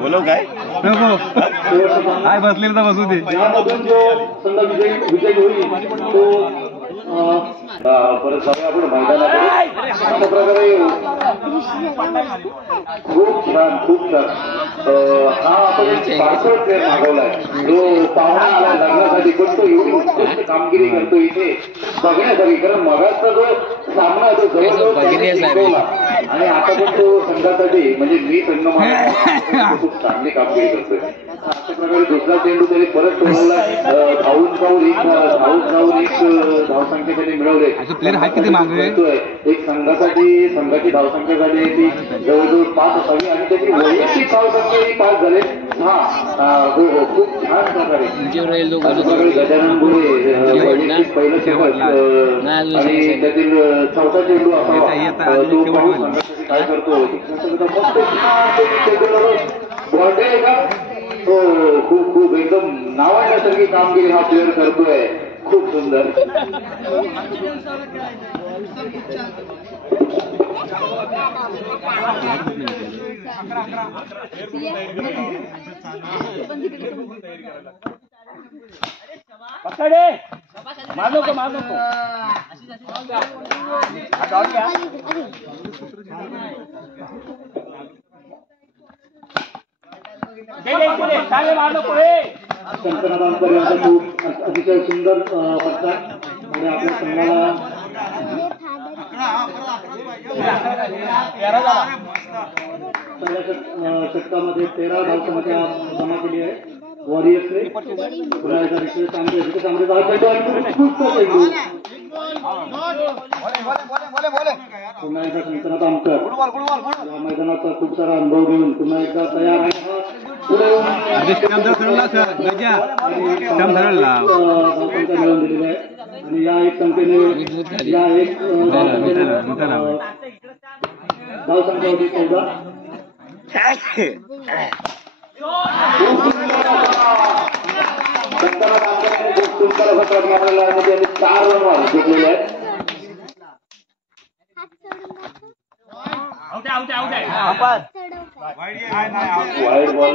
बोलव काय काय बसलेलं तर बसू दे. यामधून जो संघ विजय होईल तो परत जाऊया आपण मैदानात. अशा प्रकारे खूप छान हा आपण एक पार्सल प्लेअर मागवलाय जो पाहुणा आला लग्नासाठी पण तो एवढी उत्कृष्ट कामगिरी करतो इथे बघण्यासाठी. कारण मगाचा जो सामना तो जवळजवळ जिंकवला आणि आता पण तो संघासाठी म्हणजे मी संघ खूप चांगली कामगिरी करतोय. अशा प्रकारे दुसरा चेंडू तरी परत सोडवला. धावून एक धावसंख्या त्यांनी मिळवले. एक संघाची धावसंख्यासाठी ती जवळजवळ 5 असावी आणि त्याची वैयक्तिक धावसंख्या ही 5 झाले. हो खूप छान प्रकारे गजानन बुरे पहिलं शेवट आणि त्यातील 4था चेंडू असावा तो पाहून संघासाठी काय करतो बॉन्डे का हो खूप एकदम नावाण्यासारखी कामगिरी हा प्लेअर करतोय. खूप सुंदर शंकरनाथांपर्यंत खूप अतिशय सुंदर पडतात आणि आपल्या संघाला षटकामध्ये 13 धावसंख्या जमा केली आहे वॉरियर्सने. पुन्हा एकदा विशेष चांगले पुन्हा एकदा शंकरनाथ आमकर या मैदानाचा खूप सारा अनुभव घेऊन पुन्हा एकदा तयार आहे. पुढे धावसंख्या मिळवून दिलेली आहे आणि या एक संख्येने धावसंख्या होती 14. शंकरनाथ आमकरांनी खूप सुंदर असा क्रम मारलेला आहे. त्यांनी 4 रन घेतलेले आहेत. वाईड बॉल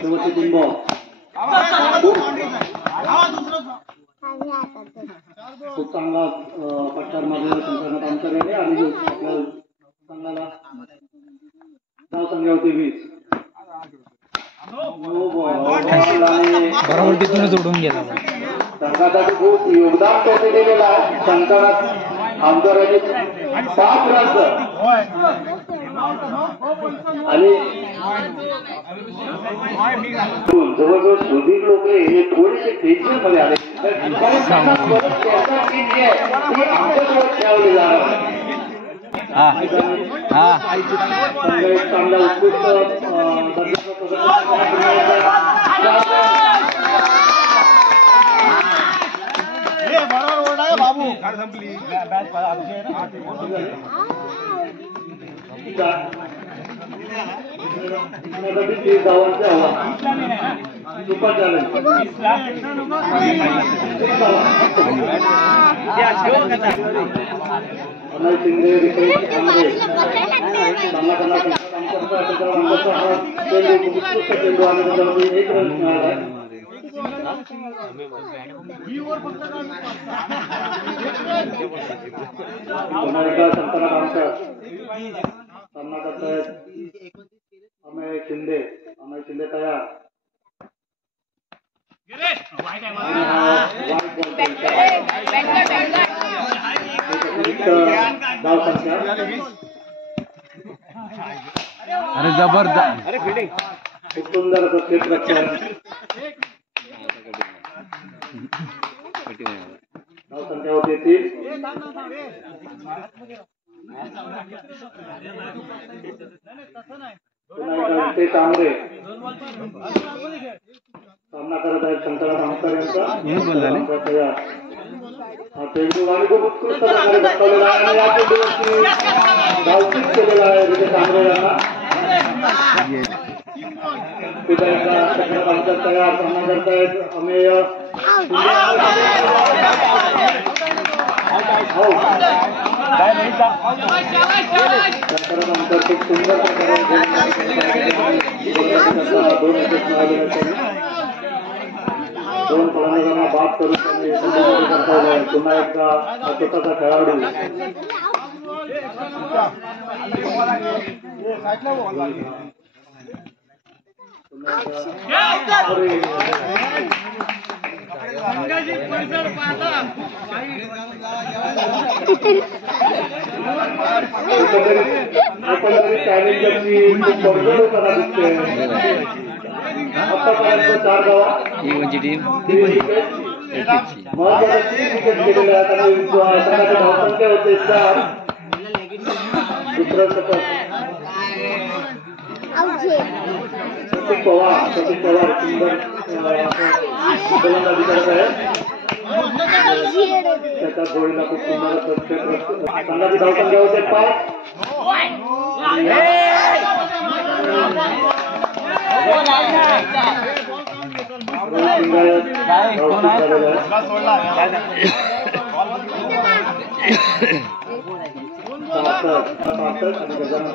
शेवटचे 3 बॉल खूप चांगला पट्टार मारलेला शंकरनाथ आमकर यांनी आणि आपल्या संघाला धावसंख्या होती 20. बरोबर तिथूनच उडून गेला. संघासाठी खूप योगदान त्यांनी दिलेलं आहे. शंकरनाथ आमकर यांनी 5 रन आणि जवळजवळ 20 लोक हे थोडेसे टेन्शन मध्ये आले. खेळवले जाणार चांगला उत्कृष्ट बाबू गावांच्या हवा सुपर चॅलेंज शिंदे चेंडू आणि एक रन मिळाला. पुन्हा एकदा शंकरनाथ आमकर सामना करतायत. अमेय शिंदे तयार. धावसंख्या अरे जबरदस्त खूप सुंदर असं क्षेत्ररक्षण. धावसंख्या होती 3. ते तांबरे सामना करत आहेत शंकरनाथ आमकर यांचा. हा चेंडू आणि खूप उत्कृष्ट प्रकारे बसवलेला आहे आणि या चेंडूवरती धावफीत केलेला आहे तिथे तांबरे यांना. पुन्हा एकदा शंकरनाथ आमकर तयार सामना करतायत. अमेय शंकरनाथ आमकर खूप सुंदर प्रकारे 2 विकेट मिळालेले आहेत. 2 फलंदाजांना बाद करून त्यांनी संघामध्ये. पुन्हा एकदा स्वतःचा खेळाडू चॅलेंजरची पडझड होताना दिसते. आतापर्यंत 4 धावा महत्वाच्या 3 विकेट गेलेल्या आहेत आणि संघाची धावसंख्या होते 4. दुसरं शतक सतीश पवार सुंदर गोलंदाजी करत आहे. त्याच्या जोडीला खूप सुंदर संघाची धावसंख्या होते 5.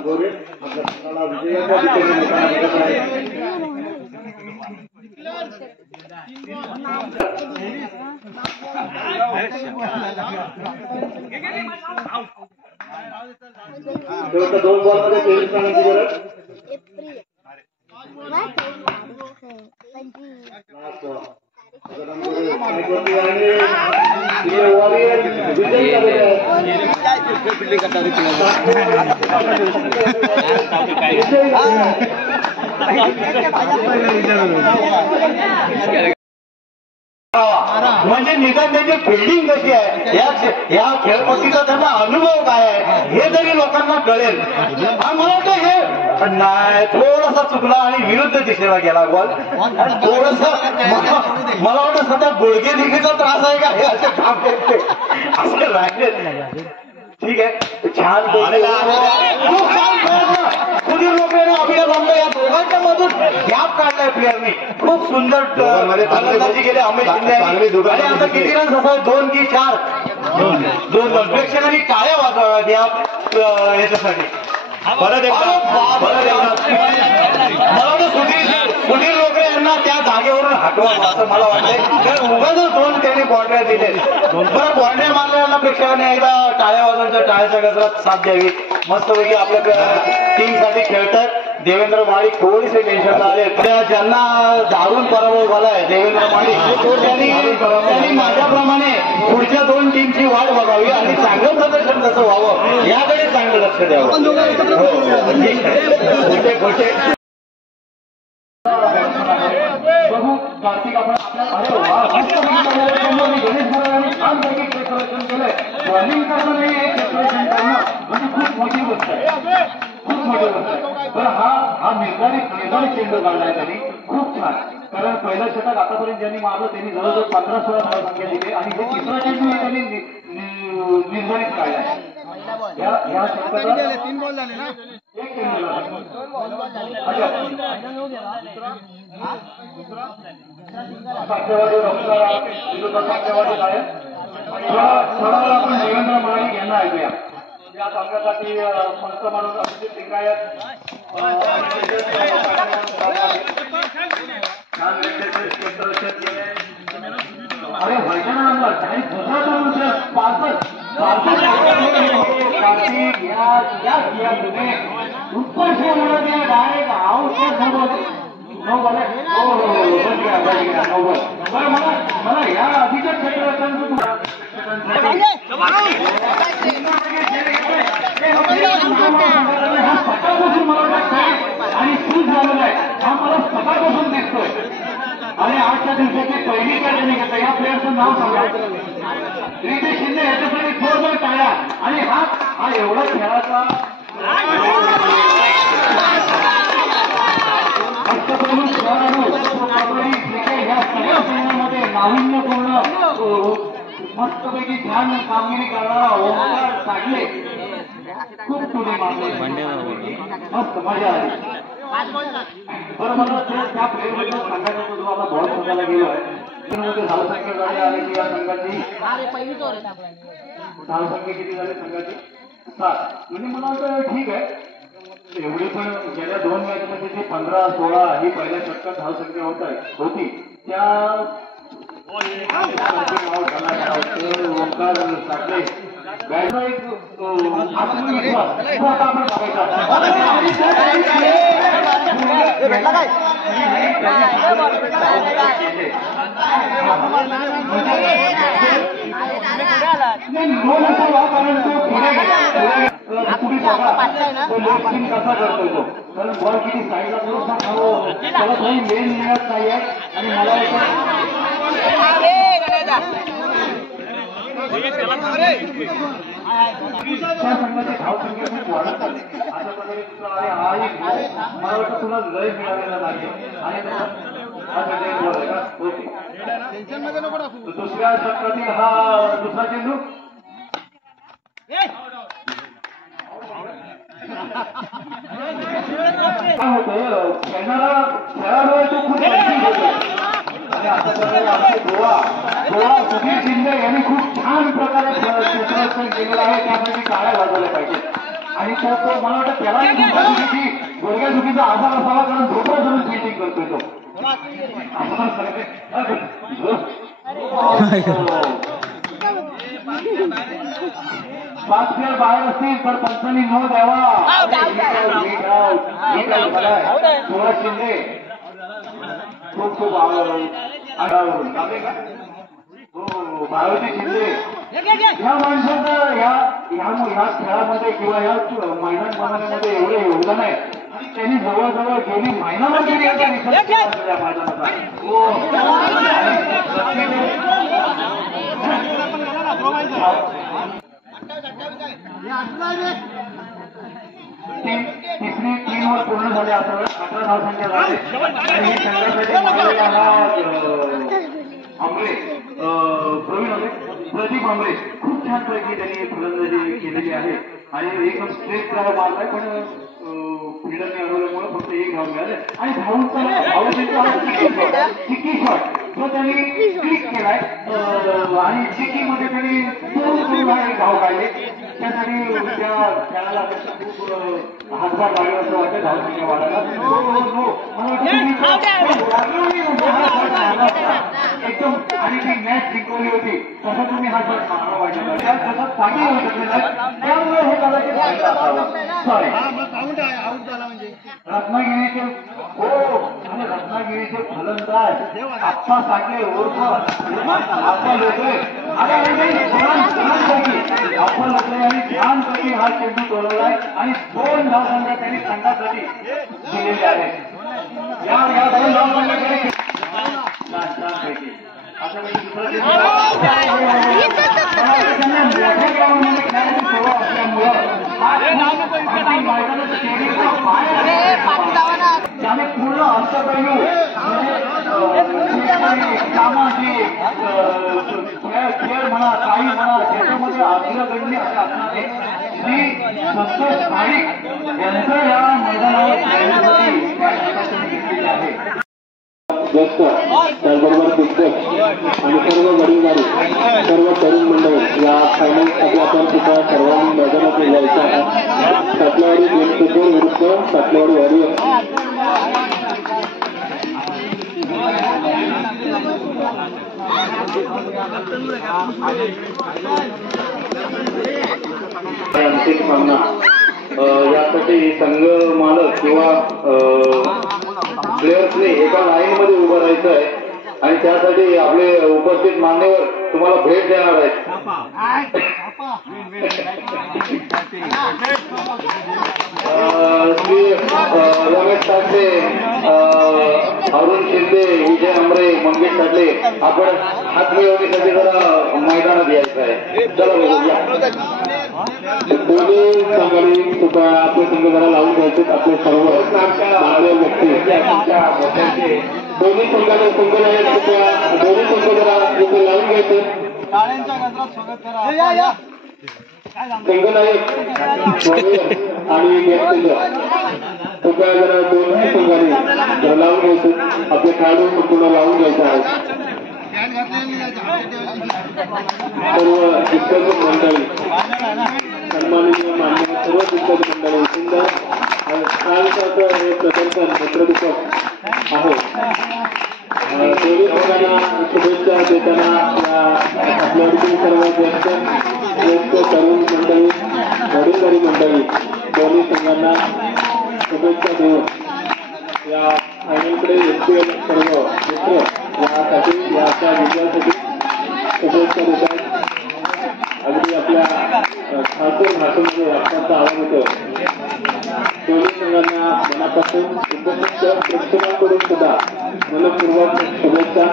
गोरे आपल्या संघाला विजयाच्या दिशेने नेताना दिसत आहे. शेवटच्या 2 बॉलमध्ये 23 रनांची गरज. म्हणजे निदान त्याची फिल्डिंग कशी आहे, या खेळपट्टीचा त्यांना अनुभव काय आहे हे जरी लोकांना कळेल. आणि मला वाटतं हे नाही थोडासा चुकला आणि विरुद्ध दिशेला गेला बॉल. थोडस मला वाटतं सध्या गुडघे दिखेचा त्रास आहे का हे असं काम करते असं राहिले. ठीक आहे, छान खूप छान सुधीर लोकरेने अभिनंदन. या दोघांच्या मधून गॅप काढलाय प्लेअरनी. खूप सुंदर फलंदाजी केली अमित शिंदे आणि आता किती रन्स असावे, 2 की 4? 2 रन. प्रेक्षकांनी टाळ्या वाजवाव्यात या याच्यासाठी. परत एकदा मला वाटतं सुधीर लोकरे यांना त्या जागेवरून हटवावं असं मला वाटतंय. कारण उगाच 2 त्यांनी बॉन्ड्र्या दिले. बरं बॉन्ड्र्या मारल्याला प्रेक्षकांनी एकदा टाळ्या वाजवायच्या, टाळ्याच्या गजरात साथ द्यावी. मस्तपैकी आपल्या टीमसाठी खेळतात. देवेंद्र माळीक थोडीसे टेन्शनला आले. ज्यांना दारुण पराभव झालाय देवेंद्र माळीक, त्यांनी माझ्याप्रमाणे पुढच्या 2 टीमची वाट बघावी आणि चांगलं प्रदर्शन कसं व्हावं याकडे चांगलं लक्ष द्यावं. बघू कार्तिक आपण गणेश महाराजांनी छानपैकी डेकोरेशन केलंय. बॉलिंग करणं नाही हे डेकोरेशन करणं म्हणजे खूप मोठी गोष्ट आहे, खूप मोठी गोष्ट आहे. तर हा निर्धारित चेंडू काढलाय त्यांनी खूप छान. कारण पहिलं षटक आतापर्यंत ज्यांनी मारलं त्यांनी जवळजवळ 15-16 धावसंख्या दिली आणि हे तिसरा चेंडू त्यांनी निर्धारित काढलाय. या षटकाला 3 बॉल झाले ना, 1 चेंडू साक्षरवादी डॉक्टर साक्षरवादी साहेब. थोडा आपण देवेंद्र माळीक यांना ऐकूया. या संघासाठी पंच म्हणून अभिजित लिंगायत अरे वैजनाला काही कार्तिक या तुम्ही उत्कर्ष म्हणून डायरेक्ट आउट मला या आधीच्या क्षेत्रात हा सकाळपासून मला वाटतं आणि सुरू झालेला आहे. हा मला सकाळपासून दिसतोय आणि आजच्या दिवसाची पहिली काढणी घेतलं. या प्लेअरचं नाव सांगा. रितेश शिंदे याच्यासाठी जोरदार टाळ्या. आणि हा एवढा खेळाचा ह्या सगळ्या सैन्यामध्ये नाविन्यपूर्ण मस्तपैकी छान कामगिरी करणारा ओमकार सागले खूप तुझी मस्त मजा आली. बरं मला त्या प्लेअरबद्दल सांगायचं तुम्हाला बॉल शोधायला गेलो आहे. धावसंख्या झाली आली की या संघाची धावसंख्या किती झाली संघाची 7. म्हणजे मला वाटतं ठीक आहे. एवढी पण गेल्या 2 मॅचमध्ये जी 15-16 ही पहिल्या षटकात धावसंख्या होती त्या ओंकार साखरे कसा करतोय तो. कारण बॉल किती साईडला त्याला काही मेन मिळत नाहीये आणि मला त्या संघाची धावसंख्या खूप वाढत आहे. अशा प्रकारे हा एक मला वाटतं तुला लय मिळालेला नाही आणि दुसऱ्या षटकातील हा दुसरा चेंडू काय होतं खेळणारा खेळाडू तो खूप आणि आता आमचे गोवा सुधीर शिंदे यांनी खूप छान प्रकारे क्षेत्ररक्षण केलेलं आहे, त्यासाठी टाळ्या वाजवल्या पाहिजेत. आणि तो मला वाटतं त्याला गुडघ्यादुखीचा आजार असावा, कारण झोपडा धरून फिल्डिंग करतोय तो. 5 प्लेयर बाहेर असतील तर पंचांनी नो द्यावा. सुभाष शिंदे खूप खूप मारुती शिंदे या माणसाचं या खेळामध्ये किंवा या मैदान बनवण्यामध्ये एवढं योगदान आहे. त्यांनी जवळजवळ गेली महिनाभर गेली आता मैदानाचा. तिसरी 3 ओव्हर पूर्ण झाले, 18 धावसंख्या झाले. प्रदीप आंबरे खूप छान पैकी त्यांनी फलंदाजी केलेली आहे आणि एकदम स्ट्रेट ड्राईव्ह मारलाय, पण फिल्डरने अडवल्यामुळे फक्त 1 धाव मिळाले. आणि चिकी शॉट जो त्यांनी क्लिक केलाय आणि चिकी मध्ये त्यांनी 2 धाव काढले. त्यासाठी त्या खेळाला खूप हातभार लागला असं वाटतं धावसंख्या वाढायला. एकदम आणि ती मॅच जिंकवली होती, तसं तुम्ही हा शॉट मारला पाहिजे. चांगली होऊ शकलेला आहे, त्यामुळे हे कदाचित सॉरी रत्नागिरीचे आणि रत्नागिरीचे फलंदाज आप्पा साठे ओळख आप्पा लोकरे आप्पा लोकरे यांनी छानपैकी हा चेंडू टोलवलाय आणि 2 धावसंख्या त्यांनी संघासाठी दिलेले आहेत. या 2 धावसंख्याकडे छानपैकी असं त्याने पूर्ण अष्टपैलू सामाजिक खेळ म्हणा, काही म्हणा, ज्याच्यामध्ये अग्रगण्य असणारे श्री संतोष नाईक यांचं या मैदानावर खेळण्यासाठी घेतलेले आहे. व्यस्त त्याचबरोबर दिग्गज आणि सर्व गडीगाडी सर्व तरुण मंडळी या फायनलसाठी आपण सुद्धा सर्वांनी मैदानात यायचं आहे. सातलावाडी गेटकीपर विरुद्ध सातलावाडी वॉरियर. अंतिम सामना यासाठी संघ मालक किंवा प्लेयर्सने एका लाईन मध्ये उभं राहायचं आहे आणि त्यासाठी आपले उपस्थित मान्यवर तुम्हाला भेट देणार आहेत. श्री रमेश ताटले, अरुण शिंदे, विजय आंबरे, मंगेश ताटले, आपण हात मिळवण्यासाठी जरा मैदानात यायचं आहे. चला बघूया. दोन्ही संघाने कृपया आपले संघ जरा लावून घ्यायचे. आपले सर्व मान्य व्यक्ती दोन्ही संघाने संघनायक कृपया दोन्ही संघ जरा इथे लावून घ्यायचे. संघनायक आणि गेटकिंग कृपया जरा दोन्ही संघाने लावून घ्यायचे. आपले खेळाडू संपूर्ण लावून घ्यायचे आहेत. सर्व दिग्गज मंडळी, सन्माननीय मान्य सर्व दिग्गज मंडळी, सुंदर छानसं हे प्रदर्शन नेत्रदीपक आहे. दोन्ही संघांना शुभेच्छा देताना आपल्याकडील सर्व ज्येष्ठ तरुण मंडळी, वडीलधारी मंडळी दोन्ही संघांना शुभेच्छा देऊन या फायनलकडे येथील सर्व मित्र यासाठी याच्या विजयासाठी शुभेच्छा देतात. अगदी आपल्या ठाकूर भाषेमध्ये वाचण्याचा आवाज येतो. दोन्ही संघांना मनापासून उपस्थित प्रेक्षकांकडून सुद्धा मनपूर्वक शुभेच्छा.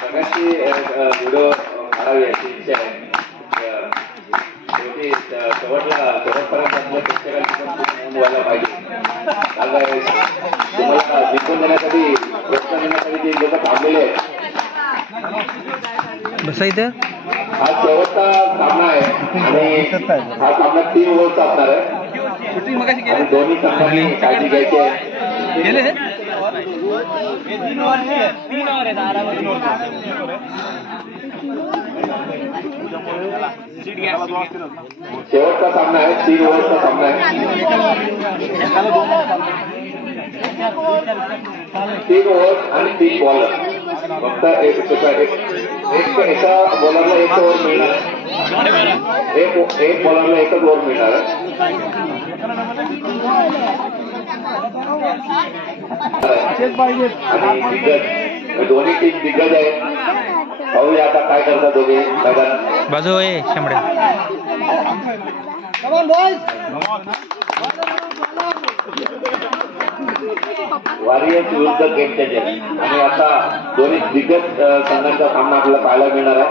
सगळ्यांची व्हिडिओ काढावी याची इच्छा आहे. शेवटी शेवटपर्यंत आपल्या प्रेक्षकांची पण खूप नोंद व्हायला पाहिजे. तुम्हाला जिंकून देण्यासाठी प्रोत्साहन देण्यासाठी जे लोक थांबलेले आहेत. हा शेवटचा सामना आहे आणि हा सामना 3 ओव्हरचा असणार आहे. आणि दोन्ही संघांनी काळजी घ्यायची आहे. शेवटचा सामना आहे, 3 ओव्हरचा सामना आहे. 3 ओव्हर आणि 3 बॉलर. फक्त एका बॉलरला 1 ओव्हर मिळणार, एक बॉलरला 1च ओव्हर मिळणार आहे. आणि दिग्गज, दोन्ही टीम दिग्गज आहे. पाहूया आता काय करतात दोघे मैदानात. बाजू आहे शेंबड्या. वॉरियर्स विरुद्ध गेम चेंजर. आणि आता दोन्ही दिग्गज संघांचा सामना आपल्याला पाहायला मिळणार आहे.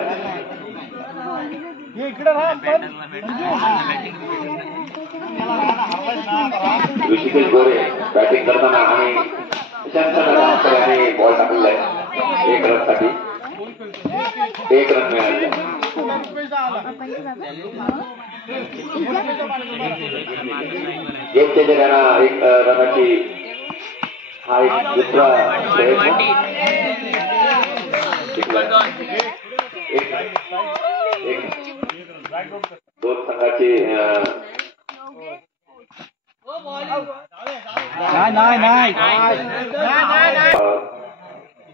ऋषिकेश गोरे बॅटिंग करताना आणि बॉल टाकलेला आहे 1 रनसाठी. 1 रन मिळाले. गेम चेंजर यांना 1 रनाची हा एक दुसरा प्रयत्न. दोन संघाची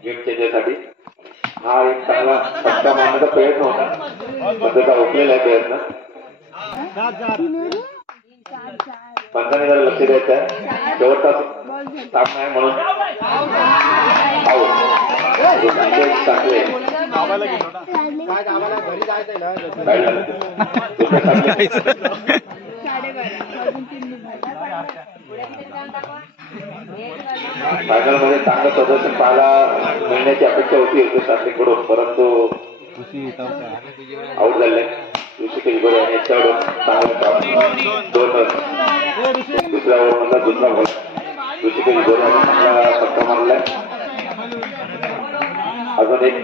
गेम चेंजरसाठी हा एक चांगला फटका मारण्याचा प्रयत्न होता, पण त्याचा हुकलेला आहे प्रयत्न. पंचांनी जरा लक्ष द्यायचं आहे, शेवटचा सामना आहे म्हणून. चांगले फायनल मध्ये चांगलं प्रदर्शन पाहायला मिळण्याची अपेक्षा होती कडून, परंतु आउट झाले. ऋषिकेश गोरे आणि याच्याकडून चांगला 2 रन. दुसऱ्या ओव्हर मधला दुसरा बॉल ऋषिकेश गोरे यांनी चांगला फटका मारलाय. अजून 1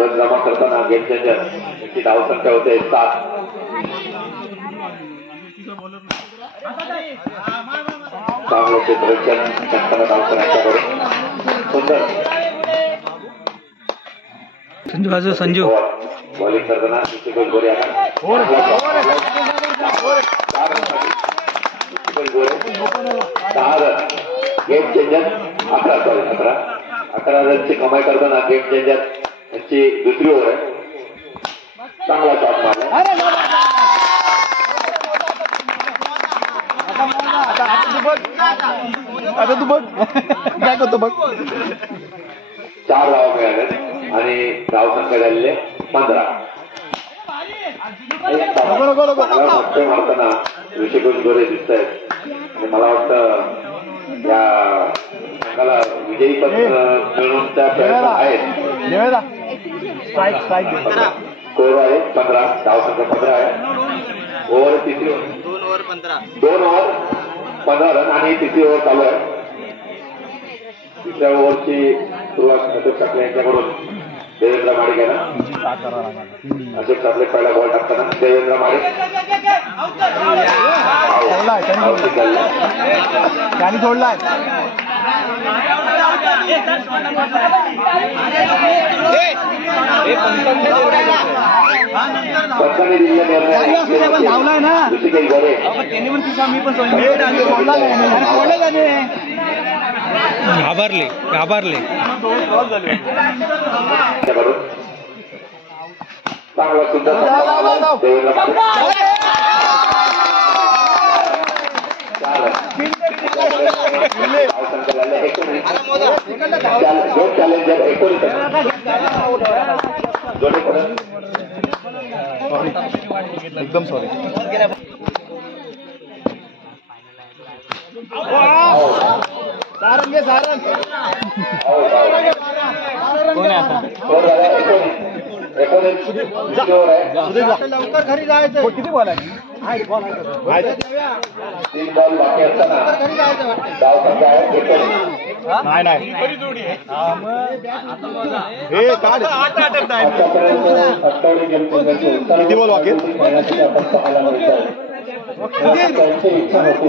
रन जमा करताना गेम चेंजर यांची धावसंख्या होते 7. चांगलं क्षेत्ररक्षण करताना धावसंख्या यांच्याकडून. सुंदर संजू बाजू. संजू बॉलिंग करताना ऋषिकेश गोरे यांना 10 रन. गेम चेंजर 11 रनची कमाई करताना गेम चेंजर यांची दुसरी ओव्हर आहे. चांगला शॉट मारला. 4 धावा मिळाल्या आणि धावसंख्या झालेले 15. मारताना ऋषिकेश गोरे दिसत आहेत आणि मला वाटतं या संघाला विजयी पद मिळवण्याचा प्रयत्न आहेत. स्कोर आहे 15, धावसंख्या 15 आहे. ओव्हर तिसरी 2 ओव्हर 15 रन आणि तिसरी ओव्हर चालू आहे. तिसऱ्या ओव्हरची सुरुवात अशोक ठाकरे यांच्याकडून देवेंद्र माडिक यांना. अशोक ठाकरे पहिला बॉल टाकताना देवेंद्र माडिक त्यांनी सोडलाय. पंचांनी दिलेला निर्णय ऋषिकेश गोरे घाबरले. चांगला सुंदर देवेंद्र माडिक. चॅलेंजर 19 एकदम सॉरी. सारंग कोण आहे आता? लवकर घरी जायचं. किती बॉल आहे? 3 बॉल बाकी असताना धावसंख्या आहे 19. नाही हे काढ. आतापर्यंत 28 गेम चेंजरचे उत्तर किती बॉल बाकी? आपण पाहायला मिळतं. त्यांची इच्छा होती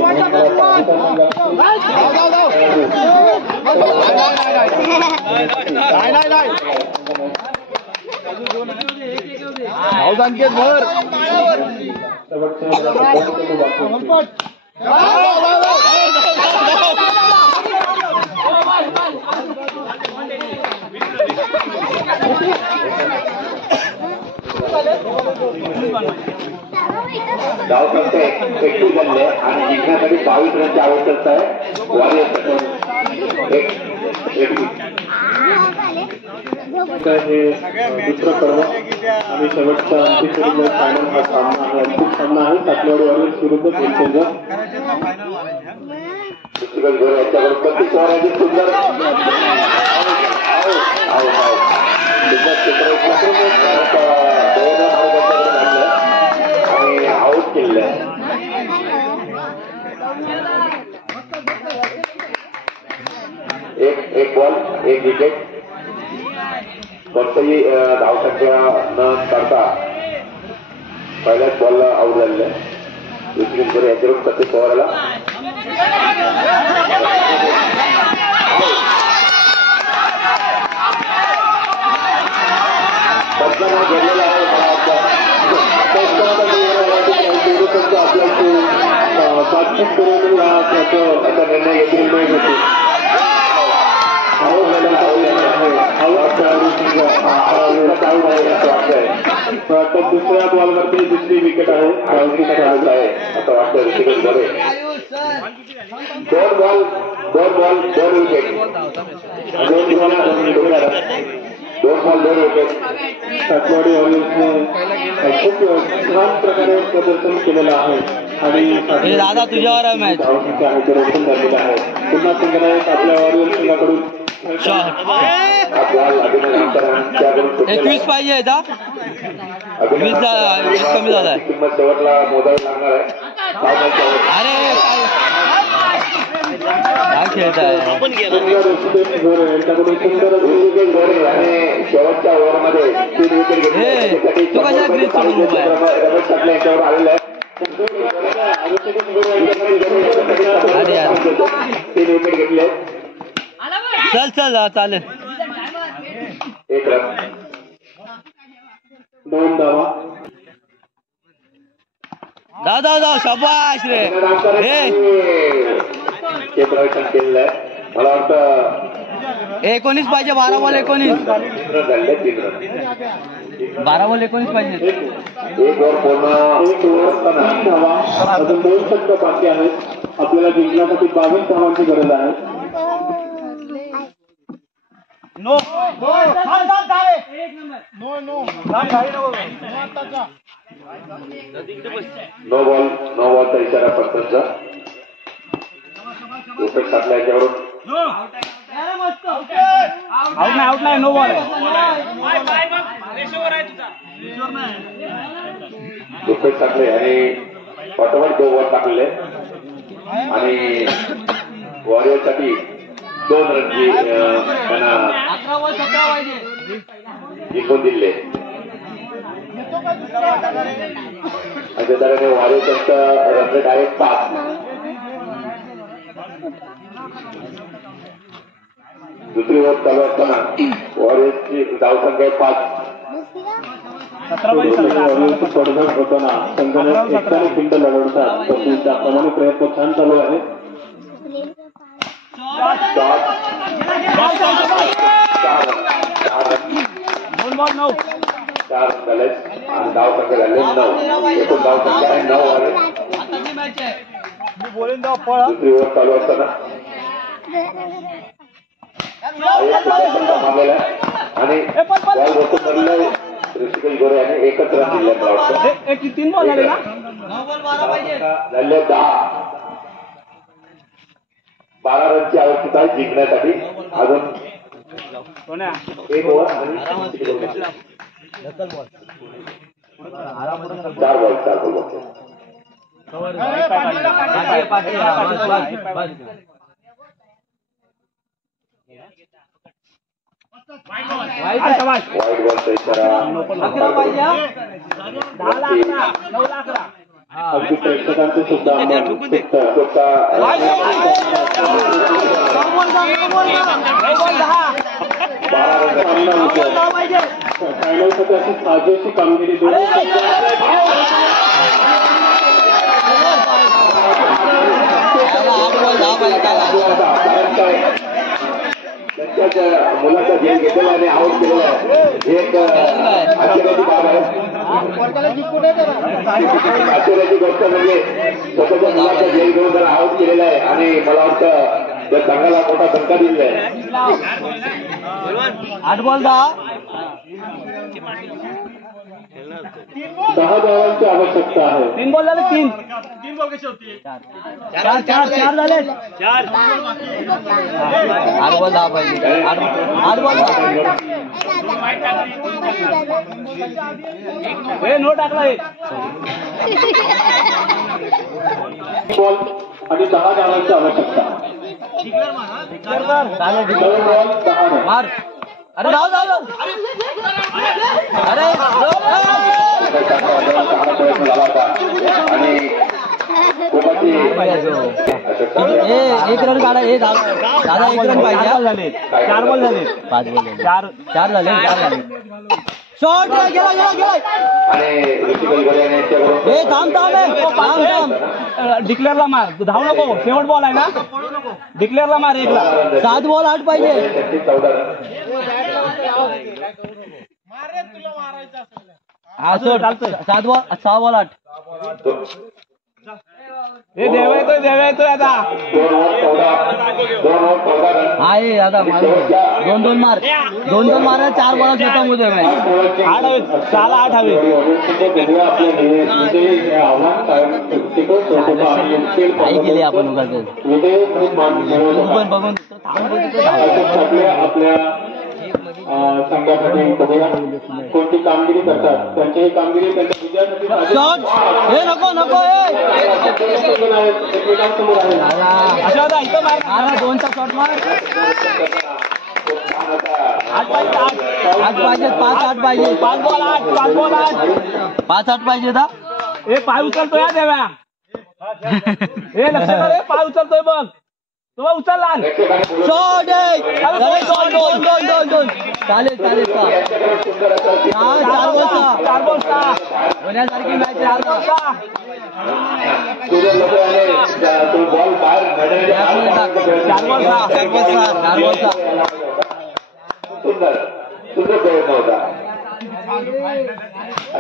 धाव संख्या 31 झाले आणि जिंकण्यासाठी 22 रनची आवश्यकता आहे. वॉरियर्स हे दुसरं पर्व आणि शेवटचा फायनल हा सामना आहे. अंतिम सामना आहे सातलवाडी वॉरियर्स विरुद्ध प्रिन्सेस. याच्यावर प्रत्येक पोराची सुंदर आणि आऊट केलेलं आहे. एक बॉल एक विकेट. कोणतंही धावसंख्या न करता पहिल्याच बॉलला आऊट झालेलं आहे. दुसरी याच्यावर प्रत्येक पोराला गेलेला आहे. बातचीत करून आता निर्णय घेतलेला नाही होते. दुसऱ्या बॉलवरती दुसरी विकेट आहे असं वाटतं ऋषिकेश गोरे. दोन बॉल दोन विकेट. दोन बॉल दोन विकेट. सातवाडी वॉरियर्सने खूप छान प्रकारे प्रदर्शन केलेलं आहे आणि दादा तुझ्यावर आहे मॅच रोशन झालेलं आहे. पुन्हा संघनायक आपल्या वॉरियर्स संघाकडून 21 पाहिजे 20 कमी झालाय. किंमत शेवटला मोजावी लागणार आहे. अरे काय खेळताय आणि शेवटच्या ओव्हरमध्ये 3 विकेट घेतले. तू कशा ग्रीन सोडून उभा आहे? रमेश टाकले याच्यावर आलेलं आहे. 3 विकेट घेतले. चल चालेल. 1 रन 2 धावा. जाऊ शाबाश रे. हे प्रदर्शन केलेलं आहे. मला वाटतं 19 पाहिजे. 12 बॉल 19. 3 रन 12 बॉल 19 पाहिजे. 1 ओव्हर पूर्ण 1 ओव्हर 3 धावा. अजून 2 षटकं बाकी आहेत. आपल्याला जिंकण्यासाठी 22 धावांची गरज आहे. नो बॉलचा इशारा पंचांचा. विकेट टाकला याच्यावरून आउट नाही नो बॉल. विकेट टाकले आणि ऑटोमॅटिक 2 बॉल टाकले आणि वॉरियरसाठी 2 रनची त्यांना जिंकून दिले. अशा तऱ्हेने वॉरियरचा रन रेट आहे 5. दुसरी ओव्हर चालू असताना वॉरियर्सची धावसंख्या 5. पडझड होताना संघाने एकट्याने खिंड लढवतात. त्याप्रमाणे प्रयत्न छान चालू आहे. 4 झाले आणि धावसंख्या झाले 9. एकूण धावसंख्या आहे 9 आहे. दुसरी ओव्हर चालू असताना थांबलेला आहे आणि बॉल बसून धरले. ऋषिकेश गोरे यांनी 1च रन दिले. 3 बॉल झाले ना. झाले 10. 12 रनची आवश्यकता आहे जिंकण्यासाठी. अजून 1 ओव्हर आणि 4 बॉल. वाईट बॉलचा इशारा. अगदी प्रेक्षकांचं सुद्धा फायनलसाठी अशी साजेशी कामगिरी त्यांच्याच मुलाचा खेळ घेतलेला आणि आऊट केलेला आहे एक आश्चर्याची बाब आहे. आश्चर्याची गोष्ट म्हणजे स्वतःच्या मुलाचा खेळ घेऊन त्याला आऊट केलेला आहे आणि मला वाटतं त्या संघाला मोठा धक्का दिलेला आहे. 8 बॉल 10 धावांची आवश्यकता आहे. 3 बॉल झाले 3 बॉल कसे होते 4 झाले 8 बॉल 10 पाहिजे 8 बॉल 10 नो टाकला बॉल आणि 10 धावांची आवश्यकता. 9 बॉल 10 मार अरे धाव धाव अरे आणि एक रन काढा हे दादा 1 रन पाहिजे. 4 बॉल झाले 5 बॉल 4 झाले शॉट गेला हे थांब डिक्लेअरला मार धाव नको शेवट बॉल आहे ना डिक्लेअरला मार 1 ला 7 बॉल 8 पाहिजे. हा सर चालतोय 7 बॉल 6 बॉल 8 हे देवायतोय आता हा ये आता मार 2 मार 2 मार 4 बॉल खतम होते 8 हवे 8 हवे काय केली आपण बघून आपल्या संघासाठी बघूया कोणती कामगिरी करतात. त्यांची ही कामगिरी त्यांच्या विजयासाठी हे नको एकमेकांसमोर आहे. 2चा शॉट मार 8 पाहिजे 5-8 पाहिजे 5 बॉल 8 5-8 पाहिजे था हे पाय उचलतोय या देव्या हे लक्ष कर पाय उचलतोय बघ तो उचलला शॉट दोन चालेल 4 बॉल होण्यासारखी मॅच 4 बॉल बाहेर सुंदर प्रयत्न होता.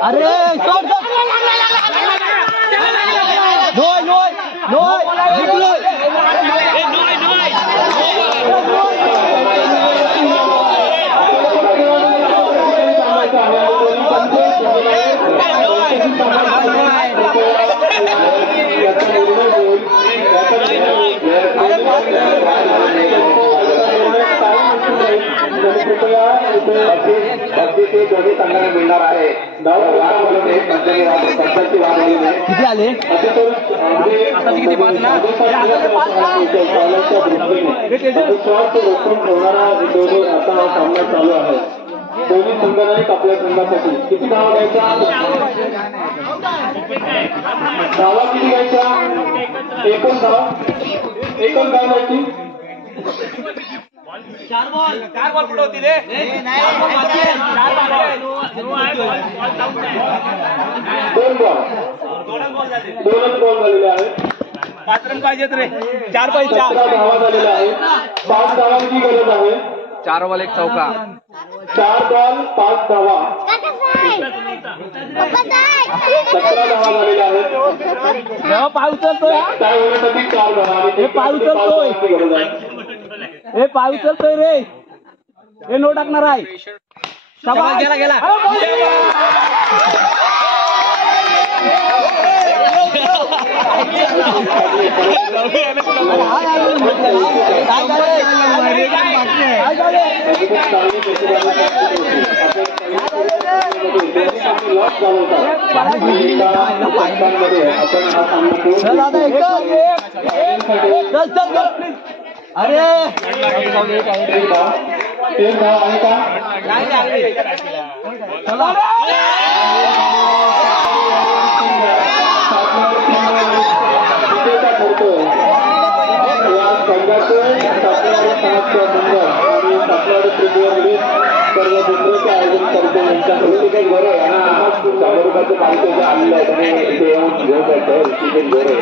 अरे शॉट बक्षीस दोन्ही संघाने मिळणार आहे. किती आले किती 5 ना रोखून ठेवणारा आता हा सामना चालू आहे. दोन्ही संघाने आपल्या संघासाठी किती धावा घ्यायच्या धावा किती घ्यायच्या एकच धाव घ्यायची 4 बॉल कुठे होती रे 2 बॉल 2च बॉल झालेले आहेत. 5 रन पाहिजेत रे 4 पाहिजे 4 धावा झालेल्या आहेत. 5 धावांची गरज आहे. 4 बॉल 1 चौका 4 बॉल 5 धावा 17 धावा झालेल्या आहेत. पाय उचलतोय काय होण्यासाठी 4 धावा पाय उचलतोय गरज आहे. हे पाय उचलतोय रे हे नो टाकणार आहे गेला अरे एक धाव आहे का समाजसेवा मंडळ आणि सातवाडी प्रीमियर सर्व मित्रांचे आयोजन करते. यांच्या ऋषिकेश गोरे यांना 100 रुपयाचे पारितोषिक आलेलं आहे. त्याने इथे येऊन घेऊन जायचं ऋषिकेश गोरे.